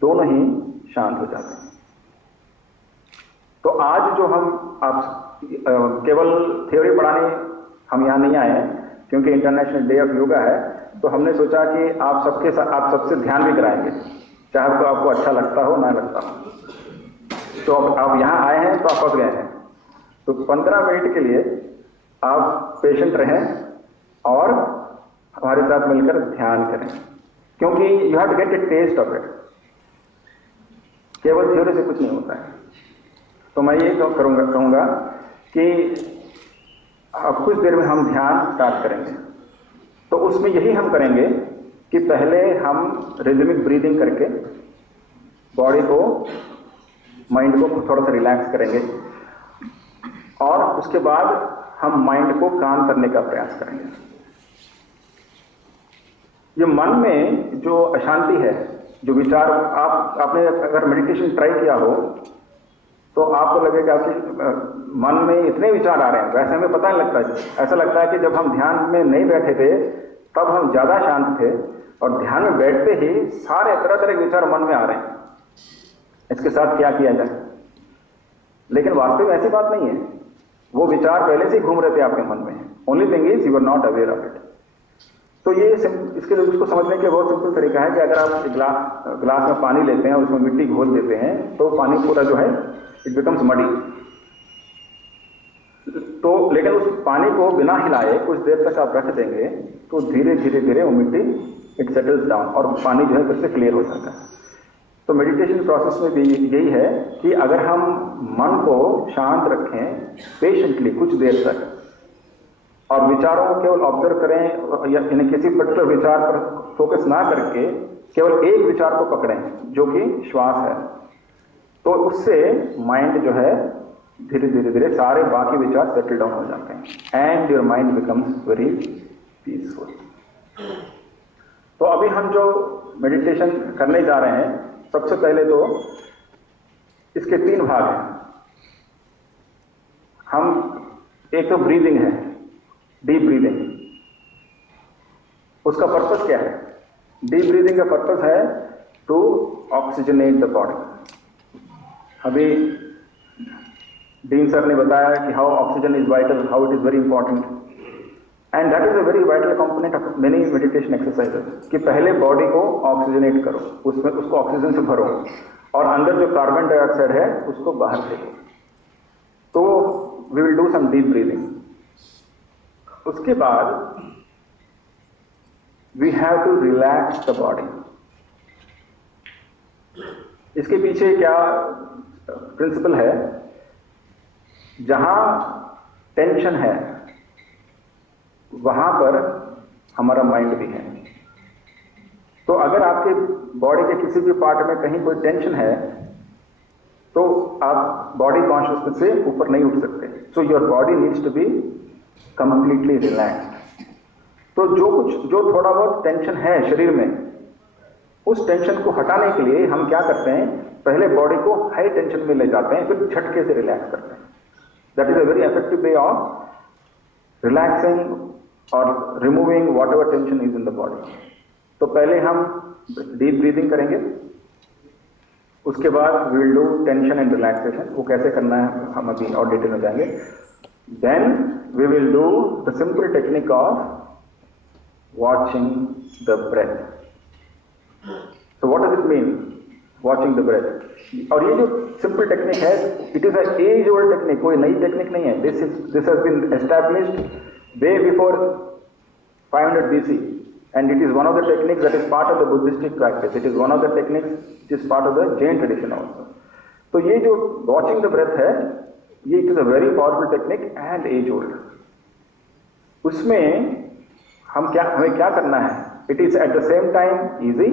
दोनों ही शांत हो जाते हैं। तो आज जो हम आप केवल थ्योरी पढ़ाने हम यहाँ नहीं आए हैं, क्योंकि इंटरनेशनल डे ऑफ योगा है, तो हमने सोचा कि आप सबसे ध्यान भी कराएंगे, चाहे तो आपको अच्छा लगता हो ना लगता हो। तो अब आप यहाँ आए हैं तो आप फंस गए हैं, तो 15 मिनट के लिए आप पेशेंट रहें और हमारे साथ मिलकर ध्यान करें, क्योंकि you have to get a taste of it. केवल थ्योरी से कुछ नहीं होता है। तो मैं ये कहूँगा कि अब कुछ देर में हम ध्यान स्टार्ट करेंगे। तो उसमें यही हम करेंगे कि पहले हम रिदमिक ब्रीदिंग करके बॉडी को, माइंड को थोड़ा सा रिलैक्स करेंगे, और उसके बाद हम माइंड को काम करने का प्रयास करेंगे। ये मन में जो अशांति है, जो विचार, आपने अगर मेडिटेशन ट्राई किया हो तो आपको लगेगा कि मन में इतने विचार आ रहे हैं, वैसे हमें पता नहीं लगता। ऐसा लगता है कि जब हम ध्यान में नहीं बैठे थे तब हम ज़्यादा शांत थे, और ध्यान में बैठते ही सारे तरह तरह के विचार मन में आ रहे हैं, इसके साथ क्या किया जाए। लेकिन वास्तव में ऐसी बात नहीं है, वो विचार पहले से ही घूम रहे थे आपके मन में। Only thing is you are not aware of it. तो ये इसके लिए उसको समझने के बहुत सिंपल तरीका है कि अगर आप एक ग्लास में पानी लेते हैं और उसमें मिट्टी घोल देते हैं तो पानी पूरा जो है इट बिकम्स मडी। तो लेकिन उस पानी को बिना हिलाए कुछ देर तक आप रख देंगे तो धीरे धीरे धीरे वो मिट्टी इट सेटल्स डाउन और पानी जो है फिर से क्लियर हो जाता है। तो मेडिटेशन प्रोसेस में भी यही है कि अगर हम मन को शांत रखें पेशेंटली कुछ देर तक, और विचारों को केवल ऑब्जर्व करें, या किसी पर्टिकुलर विचार पर फोकस ना करके केवल एक विचार को पकड़ें जो कि श्वास है, तो उससे माइंड जो है धीरे धीरे धीरे सारे बाकी विचार सेटल डाउन हो जाते हैं and your mind becomes very peaceful. तो अभी हम जो मेडिटेशन करने जा रहे हैं, सबसे पहले तो इसके 3 भाग हैं। एक तो ब्रीदिंग है, डीप ब्रीदिंग। उसका पर्पस क्या है? डीप ब्रीदिंग का पर्पस है टू ऑक्सीजनेट द बॉडी। अभी डीन सर ने बताया कि how oxygen is vital, how it is very important, and that is a very vital component of many meditation exercises कि पहले बॉडी को ऑक्सीजनेट करो, उसको ऑक्सीजन से भरो, और अंदर जो कार्बन डाइऑक्साइड है उसको बाहर फेंको। तो we will do some deep breathing. उसके बाद we have to relax the body. इसके पीछे क्या प्रिंसिपल है? जहां टेंशन है वहां पर हमारा माइंड भी है। तो अगर आपके बॉडी के किसी भी पार्ट में कहीं कोई टेंशन है तो आप बॉडी कॉन्शियसनेस से ऊपर नहीं उठ सकते। So your body needs to be completely relaxed. तो जो थोड़ा बहुत टेंशन है शरीर में, उस टेंशन को हटाने के लिए हम क्या करते हैं? पहले बॉडी को हाई टेंशन में ले जाते हैं, फिर झटके से रिलैक्स करते हैं। That is a very effective way of relaxing और removing whatever tension is in the body. तो पहले हम डीप ब्रीदिंग करेंगे, उसके बाद we will do tension and relaxation. वो कैसे करना है हम अभी और डिटेल में जाएंगे। Then we will do the simple technique of watching the breath. So what does it mean, watching the breath? और ये जो सिंपल टेक्निक है, it is a age old technique, कोई नई टेक्निक नहीं है। This has been established way before 500 BC, and it is one of the techniques that is part of the Buddhistic practice. It is one of the techniques which is part of the Jain tradition also. तो ये जो watching the breath है, ये it is a very powerful technique and age old. उसमें हमें क्या करना है? It is at the same time easy,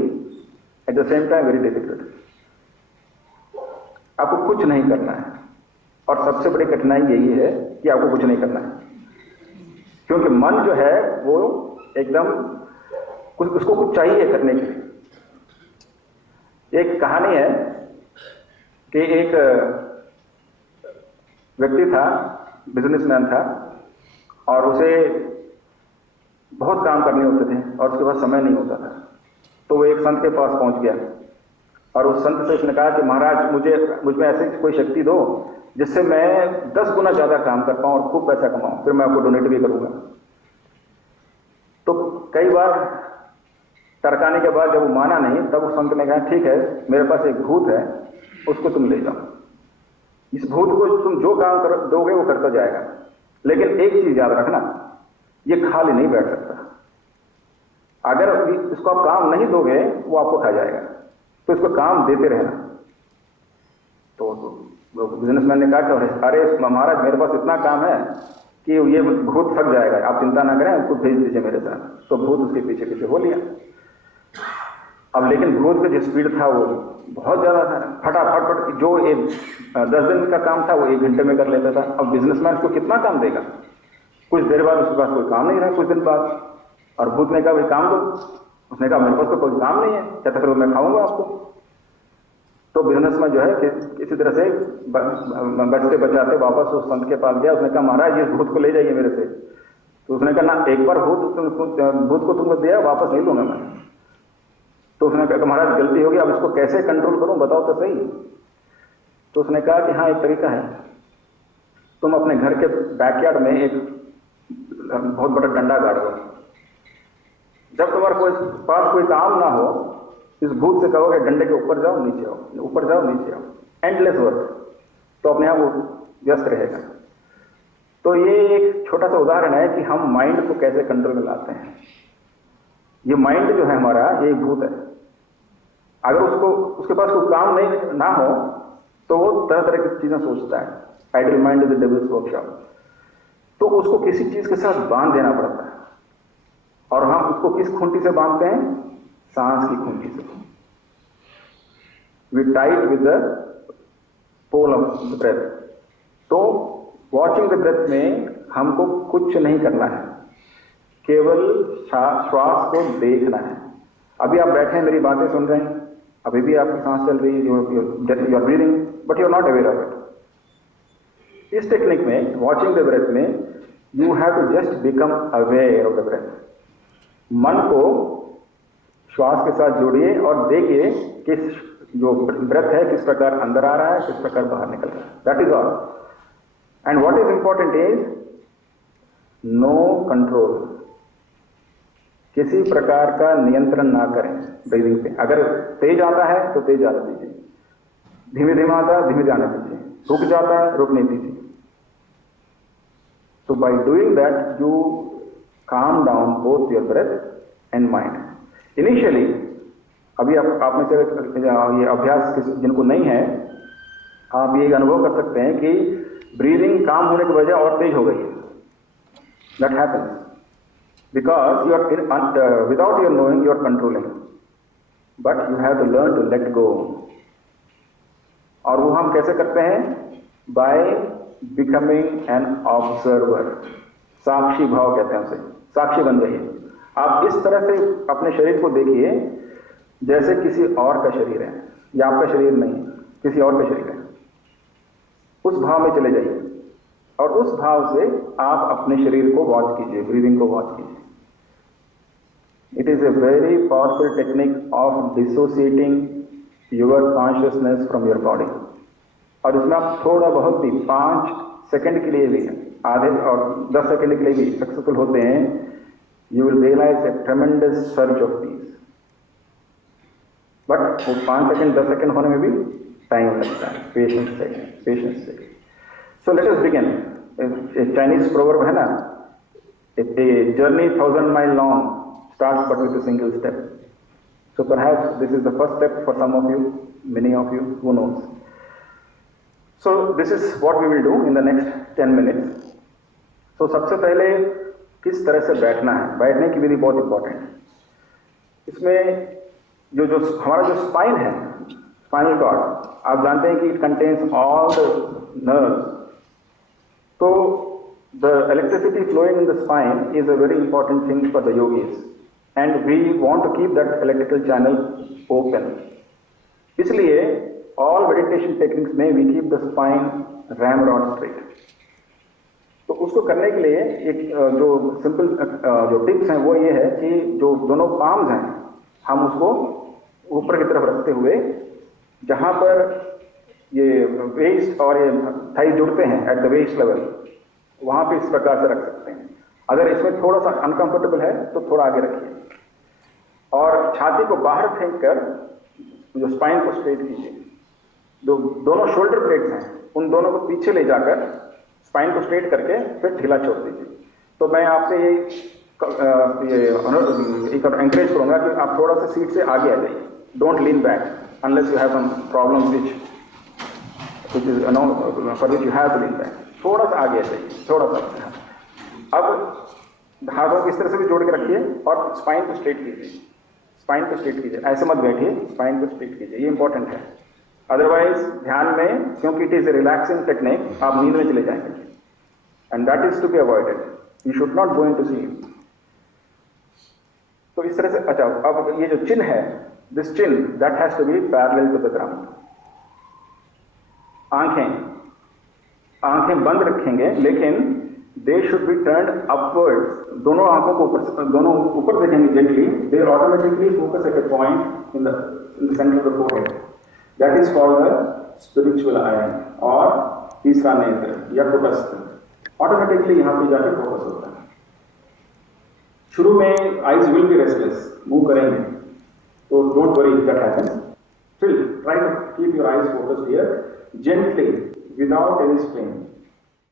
at the same time very difficult. आपको कुछ नहीं करना है, और सबसे बड़ी कठिनाई यही है कि आपको कुछ नहीं करना है, क्योंकि मन जो है वो एकदम उसको कुछ चाहिए करने के लिए। एक कहानी है कि एक व्यक्ति था, बिजनेसमैन था, और उसे बहुत काम करने होते थे और उसके पास समय नहीं होता था। तो वो एक संत के पास पहुंच गया और उस संत से उसने कहा कि महाराज मुझ में ऐसी कोई शक्ति दो जिससे मैं 10 गुना ज़्यादा काम कर पाऊँ और खूब पैसा कमाऊँ, फिर मैं आपको डोनेट भी करूँगा। तो कई बार टरकाने के बाद जब वो माना नहीं, तब उस संत ने कहा ठीक है, मेरे पास एक भूत है, उसको तुम ले जाओ। इस भूत को तुम जो काम दोगे वो करता जाएगा, लेकिन एक चीज याद रखना, ये खाली नहीं बैठ सकता। अगर इसको आप काम नहीं दोगे वो आपको खा जाएगा, तो इसको काम देते रहना। तो बिजनेसमैन ने कहा कि अरे महाराज मेरे पास इतना काम है कि ये भूत थक जाएगा, आप चिंता ना करें, उसको भेज दीजिए मेरे साथ। तो भूत उसके पीछे पीछे हो लिया। अब लेकिन भूत का जो स्पीड था वो बहुत ज़्यादा था, फटाफट जो 10 दिन का काम था वो 1 घंटे में कर लेता था। अब बिजनेसमैन उसको कितना काम देगा? कुछ देर बाद उसके पास कोई काम नहीं रहा, कुछ दिन बाद, और भूत ने कहा भाई काम दो। उसने कहा मेरे पास तो कोई काम नहीं है, कहता फिर मैं खाऊंगा आपको। तो बिजनेसमैन जो है कि किसी तरह से बचते बचाते वापस उस संत के पास गया। उसने कहा महाराज इस भूत को ले जाइए मेरे से। तो उसने कहा ना, एक बार भूत को तुमको दिया, वापस नहीं लूंगा मैं। तो उसने कहा महाराज गलती होगी, अब इसको कैसे कंट्रोल करूं, बताओ तो सही। तो उसने कहा कि हाँ एक तरीका है, तुम अपने घर के बैकयार्ड में एक बहुत बड़ा डंडा गाड़ दो। जब तुम्हारे पास कोई काम ना हो, इस भूत से कहोगे डंडे के ऊपर जाओ नीचे आओ, ऊपर जाओ नीचे आओ, एंडलेस वर्क, तो अपने आप वो व्यस्त रहेगा। तो ये एक छोटा सा उदाहरण है कि हम माइंड को कैसे कंट्रोल में लाते हैं। ये माइंड जो है हमारा, ये एक भूत है। अगर उसके पास कोई काम नहीं ना हो तो वो तरह तरह की चीजें सोचता है। Idle mind is the devil's workshop. तो उसको किसी चीज के साथ बांध देना पड़ता है, और हम उसको किस खूंटी से बांधते हैं? सांस की खूंटी से। We tie it with the pole of the breath. तो वॉचिंग द ब्रेथ में हमको कुछ नहीं करना है, केवल श्वास को देखना है। अभी आप बैठे हैं, मेरी बातें सुन रहे हैं, अभी भी आपकी सांस चल रही है, you are breathing, but you are not aware of it. इस टेक्निक में, वॉचिंग द ब्रेथ में, you have to just become aware of the breath. मन को श्वास के साथ जोड़िए और देखिए कि जो ब्रेथ है किस प्रकार अंदर आ रहा है, किस प्रकार बाहर निकल रहा है। That is all. And what is important is no control. किसी प्रकार का नियंत्रण ना करें ब्रीदिंग पे। अगर तेज आता है तो तेज आने दीजिए, धीमे धीमे आता है धीमे जाने दीजिए, रुक जाता है रुकने दीजिए। So by doing that, you calm down both your breath and mind. Initially, अभी आप में से ये अभ्यास जिनको नहीं है, आप ये अनुभव कर सकते हैं कि ब्रीदिंग काम होने की वजह और तेज हो गई है। That happens because you are without your knowing you are controlling, but you have to learn to let go. और वो हम कैसे करते हैं? By becoming an observer. साक्षी भाव कहते हैं उसे, साक्षी बन जाइए। आप इस तरह से अपने शरीर को देखिए जैसे किसी और का शरीर है, या आपका शरीर नहीं, किसी और का शरीर है। उस भाव में चले जाइए और उस भाव से आप अपने शरीर को वॉच कीजिए, ब्रीदिंग को वॉच कीजिए। It is a very powerful technique of dissociating your consciousness from your body. और इसमें आप थोड़ा बहुत भी 5 सेकंड के लिए भी, आधे और 10 सेकंड के लिए भी सक्सेसफुल होते हैं, you will realize a tremendous surge of peace. But वो 5 सेकंड 10 सेकंड होने में भी टाइम लगता है, पेशेंस चाहिए, पेशेंस चाहिए। So let us begin. एक चाइनीज प्रोवर्ब है ना, a journey 1000 mile long starts but with a single step. So perhaps this is the first step for some of you, many of you, who knows. So this is what we will do in the next 10 minutes. So सबसे पहले किस तरह से बैठना है, बैठने की विधि बहुत इंपॉर्टेंट है। इसमें जो हमारा जो स्पाइन है, स्पाइनल कॉर्ड, आप जानते हैं कि it contains all the nerves. तो the electricity flowing in the spine is a very important thing for the yogis, and we want to keep that electrical channel open. इसलिए all meditation techniques में we keep the spine ramrod straight। तो उसको उसको करने के लिए एक जो सिंपल जो टिप्स हैं वो ये है कि जो दोनों पाम्स हैं हम उसको ऊपर की तरफ रखते हुए जहाँ पर ये वेस्ट और ये थाई जुड़ते हैं एट द वेस्ट लेवल, वहाँ पे इस प्रकार से रख सकते हैं। अगर इसमें थोड़ा सा अनकंफर्टेबल है तो थोड़ा आगे रखिए और छाती को बाहर फेंक कर जो स्पाइन को स्ट्रेट कीजिए। जो दोनों शोल्डर ब्लेड्स हैं उन दोनों को पीछे ले जाकर स्पाइन को स्ट्रेट करके फिर ढीला छोड़ दीजिए। तो मैं आपसे ये एंकरेज करूंगा कि आप थोड़ा सा सीट से आगे आ जाइए। Don't lean back unless you have some problem which is for which you have to lean back. थोड़ा सा आगे आ जाइए, थोड़ा सा। अब हाथों को इस तरह से भी जोड़ के रखिए और स्पाइन को स्ट्रेट कीजिए। स्पाइन को स्ट्रेट कीजिए, ऐसे मत बैठिए, स्पाइन को स्ट्रेट कीजिए, ये इंपॉर्टेंट है। अदरवाइज ध्यान में, क्योंकि it is a relaxing technique, आप नींद में चले जाएंगे and that is to be avoided. You should not go into sleep. तो इस तरह से, अच्छा, अब ये जो चिन है, this chin that has to be parallel to the ground. आंखें बंद रखेंगे लेकिन they should be turned upwards. दोनों आंखों को ऊपर, दोनों ऊपर देखेंगे gently. They automatically focus at a point in the centre of the forehead. That is called the spiritual eye और तीसरा नेत्र या कुटस्थ। ऑटोमेटिकली यहां पे जाकर फोकस होता है। शुरू में eyes will be restless, move करेंगे, तो don't worry that happens. Still try to keep your eyes focused here gently without any strain.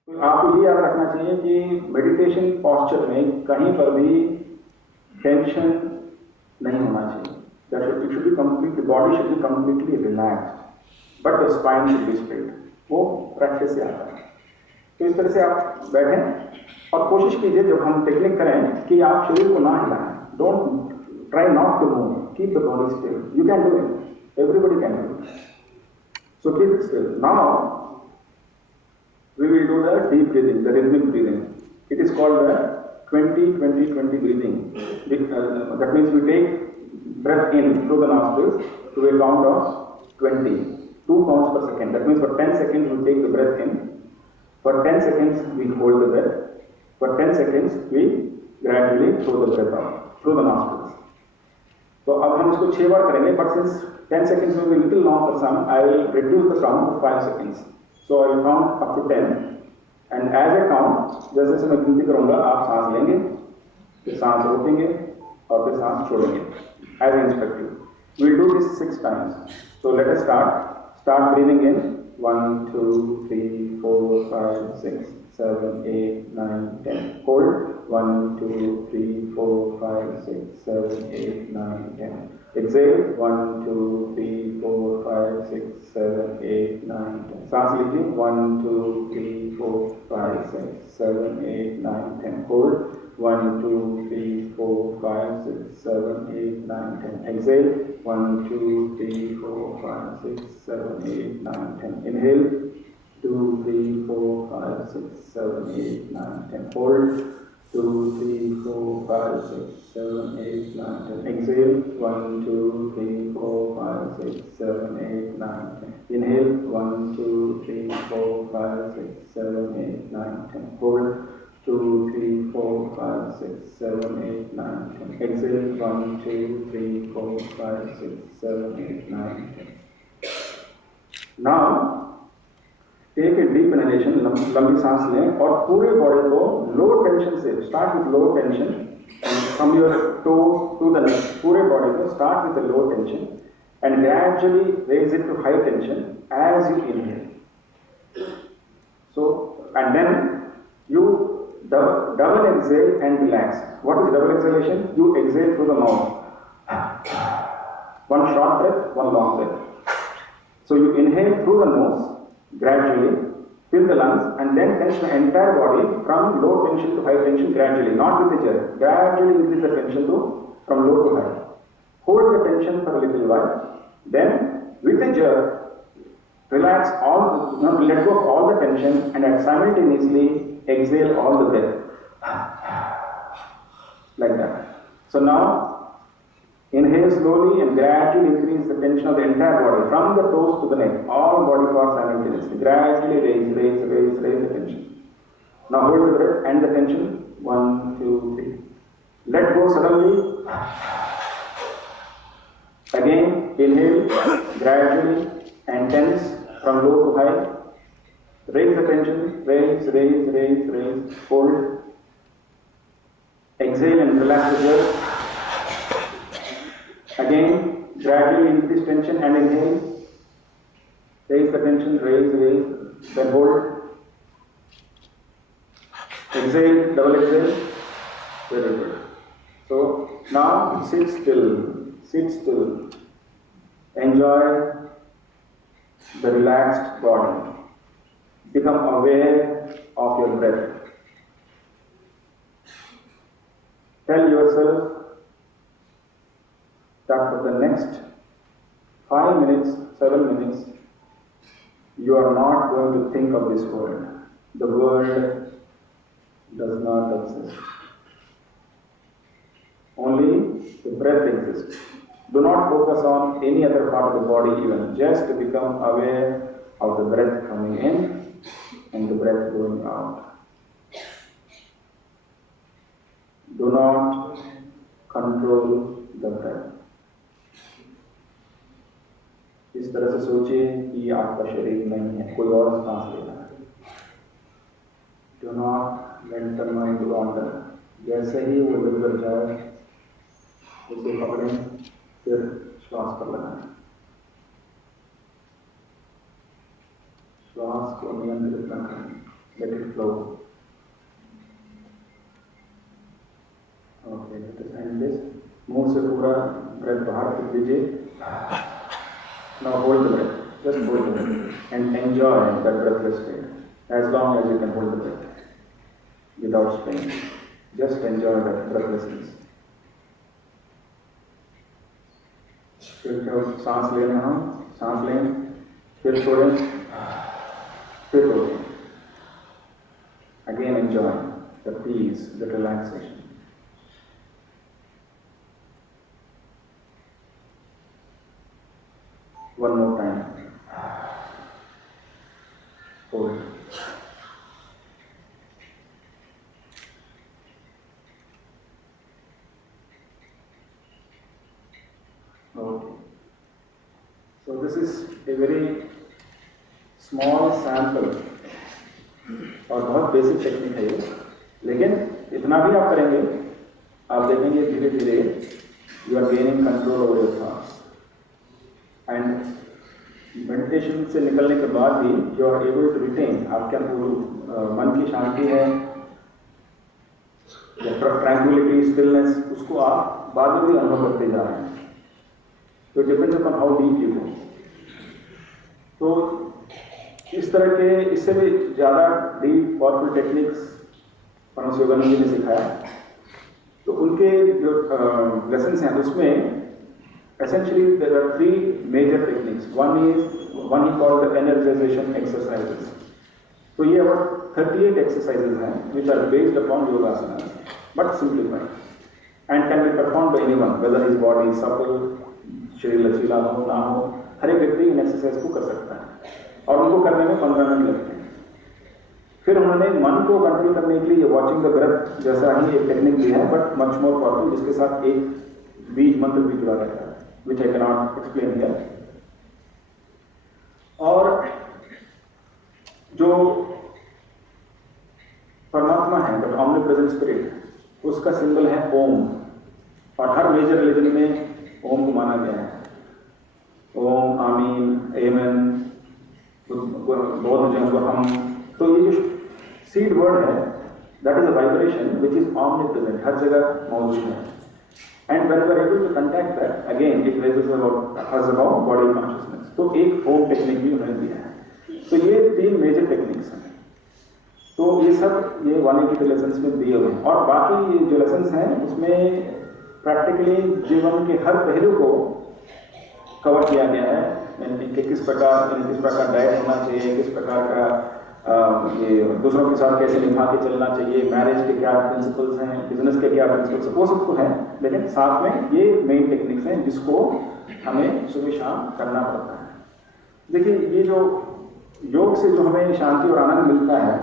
तो आपको ये याद रखना चाहिए कि मेडिटेशन पॉस्चर में कहीं पर भी टेंशन नहीं होना चाहिए। It should be completely, body should be completely relaxed, but the spine should be straight. वो प्रैक्टिस से आता है। तो इस तरह से आप बैठें और कोशिश कीजिए जब हम टेक्निक करें कि आप शरीर को ना हिलाएं। Don't try not to move, keep the body still. You can do it, everybody can do it, so keep it still. Now we will do the deep breathing, the rhythmic breathing. It is called the 20-20-20 breathing. That means we take breath in through the nostrils to a count of 20, 2 counts per second. That means for 10 seconds we take the breath in, for 10 seconds we hold the breath, for 10 seconds we gradually throw the breath out through the nostrils. तो अब हम इसको 6 बार करेंगे, but since 10 seconds will be little long for some, I will reduce the count to 5 seconds. So I will count up to 10, and as I count, जैसे जैसे मैं गिनती करूंगा आप सांस लेंगे, फिर सांस रोकेंगे और फिर सांस छोड़ेंगे, as I instruct you. We will do this 6 times. So let us start. Start breathing in. 1, 2, 3, 4, 5, 6, 7, 8, 9, 10. Hold. 1, 2, 3, 4, 5, 6, 7, 8, 9, 10. Exhale. 1, 2, 3, 4, 5, 6, 7, 8, 9, 10. सांस लीजिए. 1, 2, 3, 4, 5, 6, 7, 8, 9, 10. Hold. 1, 2, 3, 4, 5, 6, 7, 8, 9, 10. Exhale. 1, 2, 3, 4, 5, 6, 7, 8, 9, 10. Inhale. 2, 3, 4, 5, 6, 7, 8, 9, 10. Hold. 2, 3, 4, 5, 6, 7, 8, 9, 10. Exhale. 1, 2, 3, 4, 5, 6, 7, 8, 9, 10. Inhale. 1, 2, 3, 4, 5, 6, 7, 8, 9, 10. Hold. 2, 3, 4, 5, 6, 7, 8, 9, 10. Exhale. 1, 2, 3, 4, 5, 6, 7, 8, 9, 10. Now, take a deep inhalation, लंबी सांस लें और पूरे बॉडी को लो टेंशन से, start with low tension from your toes to the neck. पूरे बॉडी को start with low tension and gradually raise it to high tension as you inhale. So and then you double exhale and relax. What is double exhalation? You exhale through the mouth. One short breath, one long breath. So you inhale through the nose, gradually fill the lungs, and then tension the entire body from low tension to high tension gradually, not with a jerk. Gradually increase the tension from low to high. Hold the tension for a little while. Then with a jerk, relax all, let go of all the tension, and simultaneously exhale all the breath like that. So now inhale slowly and gradually increase the tension of the entire body from the toes to the neck, all body parts simultaneously. Gradually raise the tension. Now hold the breath and the tension. 1, 2, 3. Let go suddenly. Again, inhale gradually and tense from low to high. Raise the tension. Raise, raise, raise, raise. Hold. Exhale and relax the jaw. Again, gradually increase tension and inhale. Raise the tension, raise, then hold. Exhale, double exhale. Very good. So now sit still. Enjoy the relaxed body. Become aware of your breath. Tell yourself that for the next 5 minutes, 7 minutes, you are not going to think of this world. The world does not exist. Only the breath exists. Do not focus on any other part of the body even. Just to become aware of the breath coming in and the breath going out. Do not control the breath. इस तरह से सोचिए कि आपका शरीर नहीं है, कोई और सांस लेना है. Do not let the mind wander. जैसे ही वो इधर जाए उसे पकड़ें, फिर श्वास पर लगाएं. श्वास को नियंत्रित न करें. Let it flow. Okay, let us end this. मुंह से पूरा ब्रेथ बाहर कर दीजिए. Now hold the breath. Just hold the breath and enjoy that breathless state. As long as you can hold the breath without strain. Just enjoy that breathlessness. फिर जब सांस लेना हो, सांस लें, फिर छोड़ें, फिर रोकें. Again enjoy the peace, the relaxation. One more time. Hold. Okay. So this is a very small sample और बहुत बेसिक टेक्निक है ये, लेकिन इतना भी आप करेंगे, आप देखेंगे धीरे धीरे you are gaining control over your thoughts. And meditation से निकलने के बाद भी you are able to retain, आपके मन की शांति है या ट्रैंक्विलिटी, स्टिलनेस, उसको आप बाद में भी अनुभव करते जा रहे हैं. तो depends upon how deep you go. तो इस तरह के इससे भी ज़्यादा deep powerful techniques Paramahansa Yogananda ji ने सिखाया. तो उनके जो लेसन्स हैं उसमें essentially there are 3 major techniques. One he called the energization exercises. So ये about 38 exercises हैं which are based upon yoga asanas but simplified and can be performed by anyone whether his body is supple, शरीर लचीला हो ना हो, हर एक व्यक्ति इन एक्सरसाइज को कर सकता है और उनको करने में 15 मिनट लगते हैं. फिर उन्होंने मन को कंट्रोल करने के लिए वॉचिंग द ब्रेथ जैसा ही एक टेक्निक दी है बट मच मोर पावरफुल, जिसके साथ एक बीज मंत्र भी जुड़ा रहता है which I cannot explain here. और जो परमात्मा है बट omnipresent spirit, उसका सिंबल है ओम. और हर मेजर रिलीजन में ओम को माना गया है. ओम, आमीन, एमन, बौद्ध जन को हम. तो ये जो सीड वर्ड है that is a vibration which is omnipresent, हर जगह मौजूद है. And when we are able to contact that, again it raises us about body consciousness. तो एक ओम टेक्निक भी उन्होंने दिया है. तो ये 3 मेजर टेक्निक्स हैं. तो ये सब ये 182 लेसन्स में दिए हुए हैं. और बाकी ये जो लेसन्स हैं उसमें प्रैक्टिकली जीवन के हर पहलू को कवर किया गया है. कि किस प्रकार डाइट होना चाहिए, किस प्रकार का ये दूसरों के साथ कैसे निभा के चलना चाहिए, मैरिज के क्या प्रिंसिपल्स हैं, बिजनेस के क्या प्रिंसिपल्स, वो सब तो है, लेकिन साथ में ये मेन टेक्निक्स हैं जिसको हमें सुबह शाम करना पड़ता है. देखिए ये जो योग से जो हमें शांति और आनंद मिलता है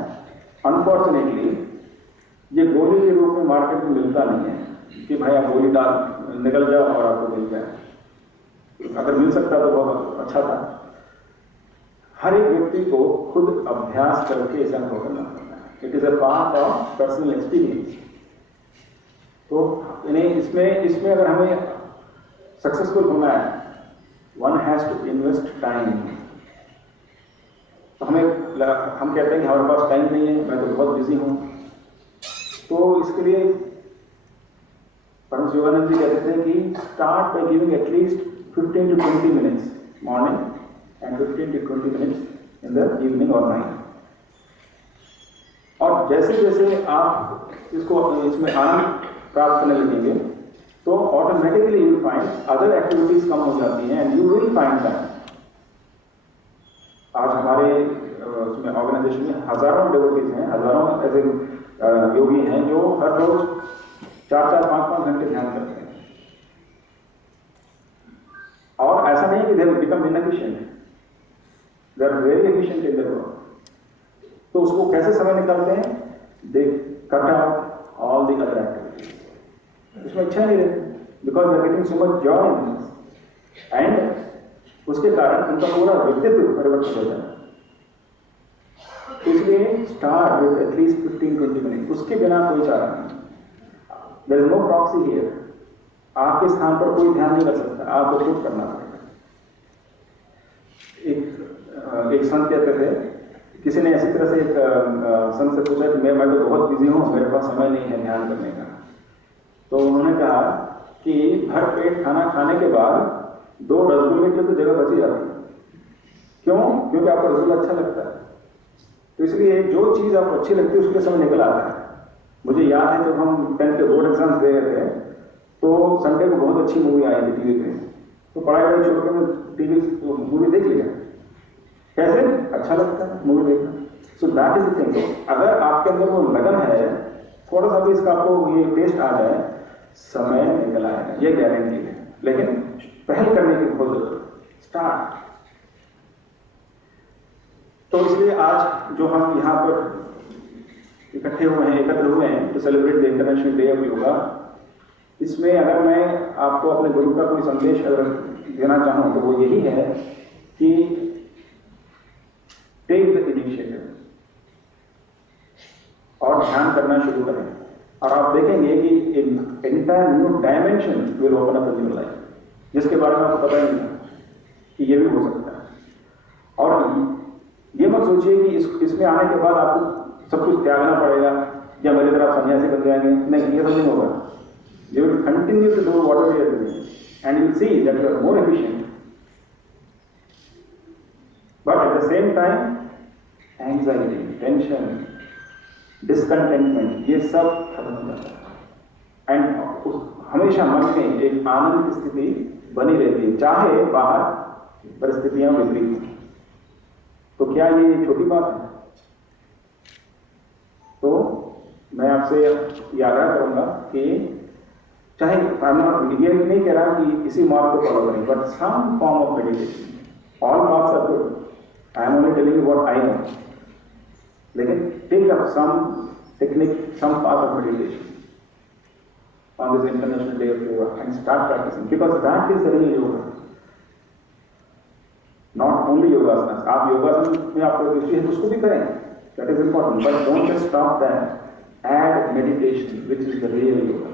अनफॉर्चुनेटली ये गोली के रूप में मार्केट में मिलता नहीं है कि भाई आप गोली डाल निकल जाओ और आपको मिल जाए। अगर मिल सकता तो बहुत अच्छा था। हर एक व्यक्ति को खुद अभ्यास करके ऐसा करना पड़ता है। It is a part of personal experience. तो इसमें अगर हमें सक्सेसफुल होना है, one has to invest time. तो हम कहते हैं कि हमारे पास टाइम नहीं है, मैं तो बहुत बिजी हूं। तो इसके लिए परमहंस योगानंद जी कहते थे कि start by giving at least 15 to 20 minutes morning and 15 to 20 minutes in the evening और नाइट। और जैसे जैसे आप इसमें आनंद प्राप्त करने लगेंगे तो automatically you will find other activities कम हो जाती हैं and you will find that. आज हमारे उसमें ऑर्गेनाइजेशन में हजारों डिवोटीज हैं, हजारों ऐसे योगी हैं जो हर रोज 4-4, 5-5 घंटे ध्यान करते हैं। और ऐसा नहीं कि they have become inefficient, they are very efficient in their work. तो उसको कैसे समय निकालते हैं? They cut out all the other activities. उसमें इच्छा नहीं रहती because they are getting so much joy in this and उसके कारण उनका पूरा व्यक्तित्व परिवर्तित हो जाए। इसलिए स्टार्ट विद एटलीस्ट 15-20 मिनट। उसके बिना कोई चारा नहीं। There is no proxy here. आपके स्थान पर कोई ध्यान नहीं कर सकता, आपको खुद करना पड़ेगा। एक संत कहते थे, किसी ने ऐसी तरह से एक संत से पूछा कि मैं तो बहुत बिजी हूँ, मेरे पास समय नहीं है ध्यान करने का। तो उन्होंने कहा कि भर पेट खाना खाने के बाद 2 रसगुल्ले की तो जगह बची जाती है। क्यों? क्योंकि आपको रसगुल्ला अच्छा लगता है। तो इसलिए जो चीज आपको अच्छी लगती है उसके समय निकल आता है। मुझे याद है जब हम 10th के बोर्ड एग्जाम्स दे रहे थे तो संडे को बहुत अच्छी मूवी आई थी टीवी पे। तो पढ़ाई छोड़ के मैं टीवी मूवी देख लिया। कैसे? अच्छा लगता है मूवी देखना। सो दैट इज द थिंग। अगर आपके अंदर वो लगन है, थोड़ा सा भी इसका आपको ये टेस्ट आ जाए, समय निकल आएगा, ये गारंटी है। लेकिन पहल करने की बहुत जरूरत। स्टार्ट। तो इसलिए आज जो हम यहाँ पर एकत्र हुए हैं to celebrate the international day of yoga, इसमें अगर मैं आपको अपने गुरु का कोई संदेश अगर देना चाहूँ तो वो यही है कि टेक द इनिशिएटिव और ध्यान करना शुरू करें। और आप देखेंगे कि entire new dimension will open up in your life, जिसके बारे में आपको पता ही नहीं कि ये भी हो सकता है। और ये मत सोचिए कि इसमें आने के बाद आपको सब कुछ त्यागना पड़ेगा या मेरी तरह सन्यासी बन जाएंगे। नहीं, ये सब नहीं होगा। You will continue to do whatever you are doing and you will see that you are more efficient. But at the same time anxiety, tension, discontentment, ये सब खत्म हो जाता है एंड हमेशा मन में एक आनंद की स्थिति बनी रहती है, चाहे बाहर परिस्थितियां विपरीत हों। तो क्या ये छोटी बात है? तो मैं आपसे ये आग्रह करूंगा कि चाहे ये नहीं कह रहा कि इसी मार्ग को फॉलो करें, but some form of meditation. All मार्क्स are good, I am only telling you what I know. लेकिन take up some technique, some part of meditation on this International Day of Yoga and start practicing, because that is the real yoga. Not only yogasanas. आप योगासन में आपको रुचि है तो उसको भी करें, that is important, but don't just stop there. Add meditation, which is the real yoga.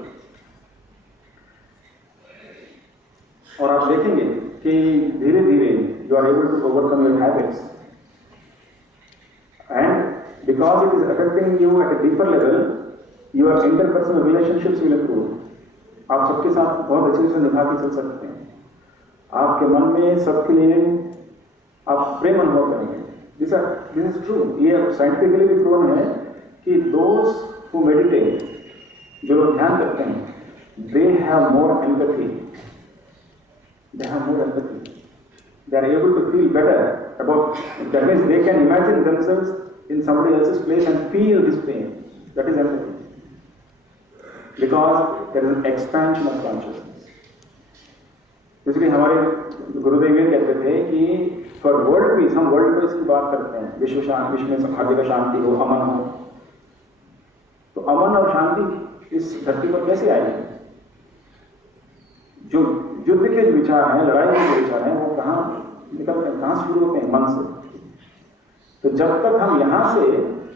और आप देखेंगे कि धीरे धीरे you are able to overcome your habits, and because it is affecting you at a deeper level, your interpersonal relationships will improve. आप सबके साथ बहुत अच्छे से निभा के चल सकते हैं। आपके मन में सबके लिए आप प्रेम अनुभव करेंगे। This is true. ये साइंटिफिकली भी प्रूवन है कि दोज हु मेडिटेट, जो लोग ध्यान करते हैं, they have more empathy, they are able to feel better about, that means they can imagine themselves in somebody else's place and feel his pain. That is empathy, because there is an expansion of consciousness. इसलिए हमारे गुरुदेव ये कहते थे कि फॉर वर्ल्ड पीस, हम वर्ल्ड पीस की बात करते हैं, विश्व में हर जगह शांति हो, अमन हो, अमन और शांति इस धरती पर कैसे आएगी? जो युद्ध के जो विचार हैं, लड़ाई के जो विचार हैं, वो कहाँ निकलते हैं, कहाँ शुरू होते हैं? मन से। तो जब तक हम यहाँ से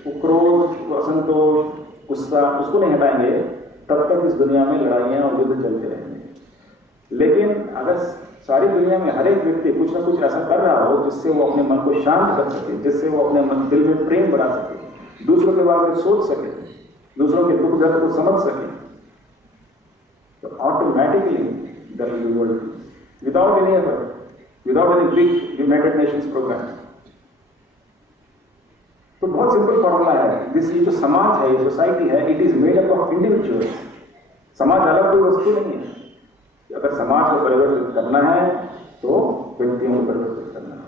वो क्रोध, असंतोष, गुस्सा उसको नहीं हटाएंगे, तब तक इस दुनिया में लड़ाइयाँ और युद्ध चलते रहेंगे। लेकिन अगर सारी दुनिया में हर एक व्यक्ति कुछ ना कुछ ऐसा कर रहा हो जिससे वो अपने मन को शांत कर सके, जिससे वो अपने दिल में प्रेम बढ़ा सके, दूसरों के बारे में सोच सके, दूसरों के दुख दर्द को समझ सके, तो automatically there will be world peace without any effort, without any big United Nations program. तो बहुत सिंपल फॉर्मूला है। दिस ये जो समाज है, सोसाइटी है, it is made up of individuals. समाज अलग कोई वस्तु नहीं है। अगर समाज को परिवर्तित करना है तो व्यक्तियों को परिवर्तित करना है।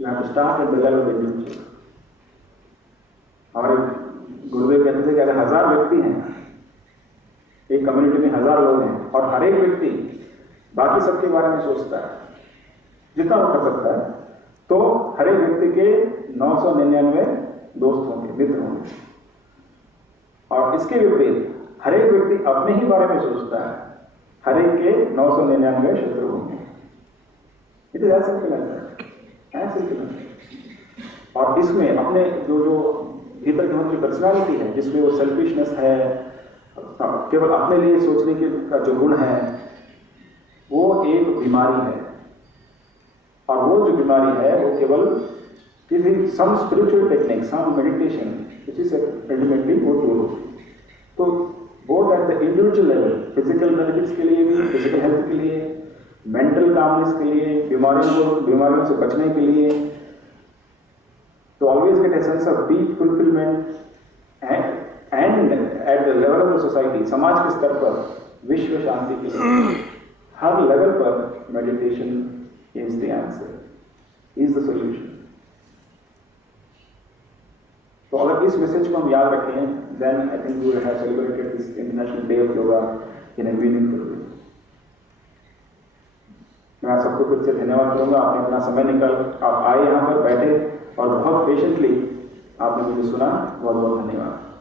You have to start at the level of individual. हमारे गुरुदेव कहते थे कि अगर 1000 व्यक्ति हैं, एक कम्युनिटी में 1000 लोग हैं, और हर एक व्यक्ति बाकी सबके बारे में सोचता है जितना वो कर सकता है, तो हर एक व्यक्ति के 999 दोस्त होंगे, मित्र होंगे। और इसके विपरीत हर एक व्यक्ति अपने ही बारे में सोचता है, हर एक के 999 शत्रु होंगे। It is as simple as that, as simple as that. और इसमें अपने जो भीतर की हमारी पर्सनालिटी है, जिसमें वो सेल्फिशनेस है, केवल अपने लिए सोचने का जो गुण है, वो एक बीमारी है। और वो जो बीमारी है वो केवल किसी some spiritual technique, some meditation, उसी से अल्टीमेटली वो दूर हो। तो both at the individual level, physical benefits के लिए भी, फिजिकल हेल्थ के लिए, मेंटल कामनेस के लिए, बीमारियों से बचने के लिए, तो always get a sense of deep fulfilment. And eight the level of the society, समाज के स्तर पर विश्व शांति के लिए हर लेवल पर meditation is the answer, is the solution. तो अगर इस मैसेज को हम याद रखें, then I think we will have celebrated this International Day of Yoga in a meaningful way. मैं आप सबको फिर से धन्यवाद करूंगा। आपने अपना समय निकाल आप आए यहाँ पर बैठे और बहुत पेशेंटली आपने मुझे सुना। बहुत बहुत धन्यवाद।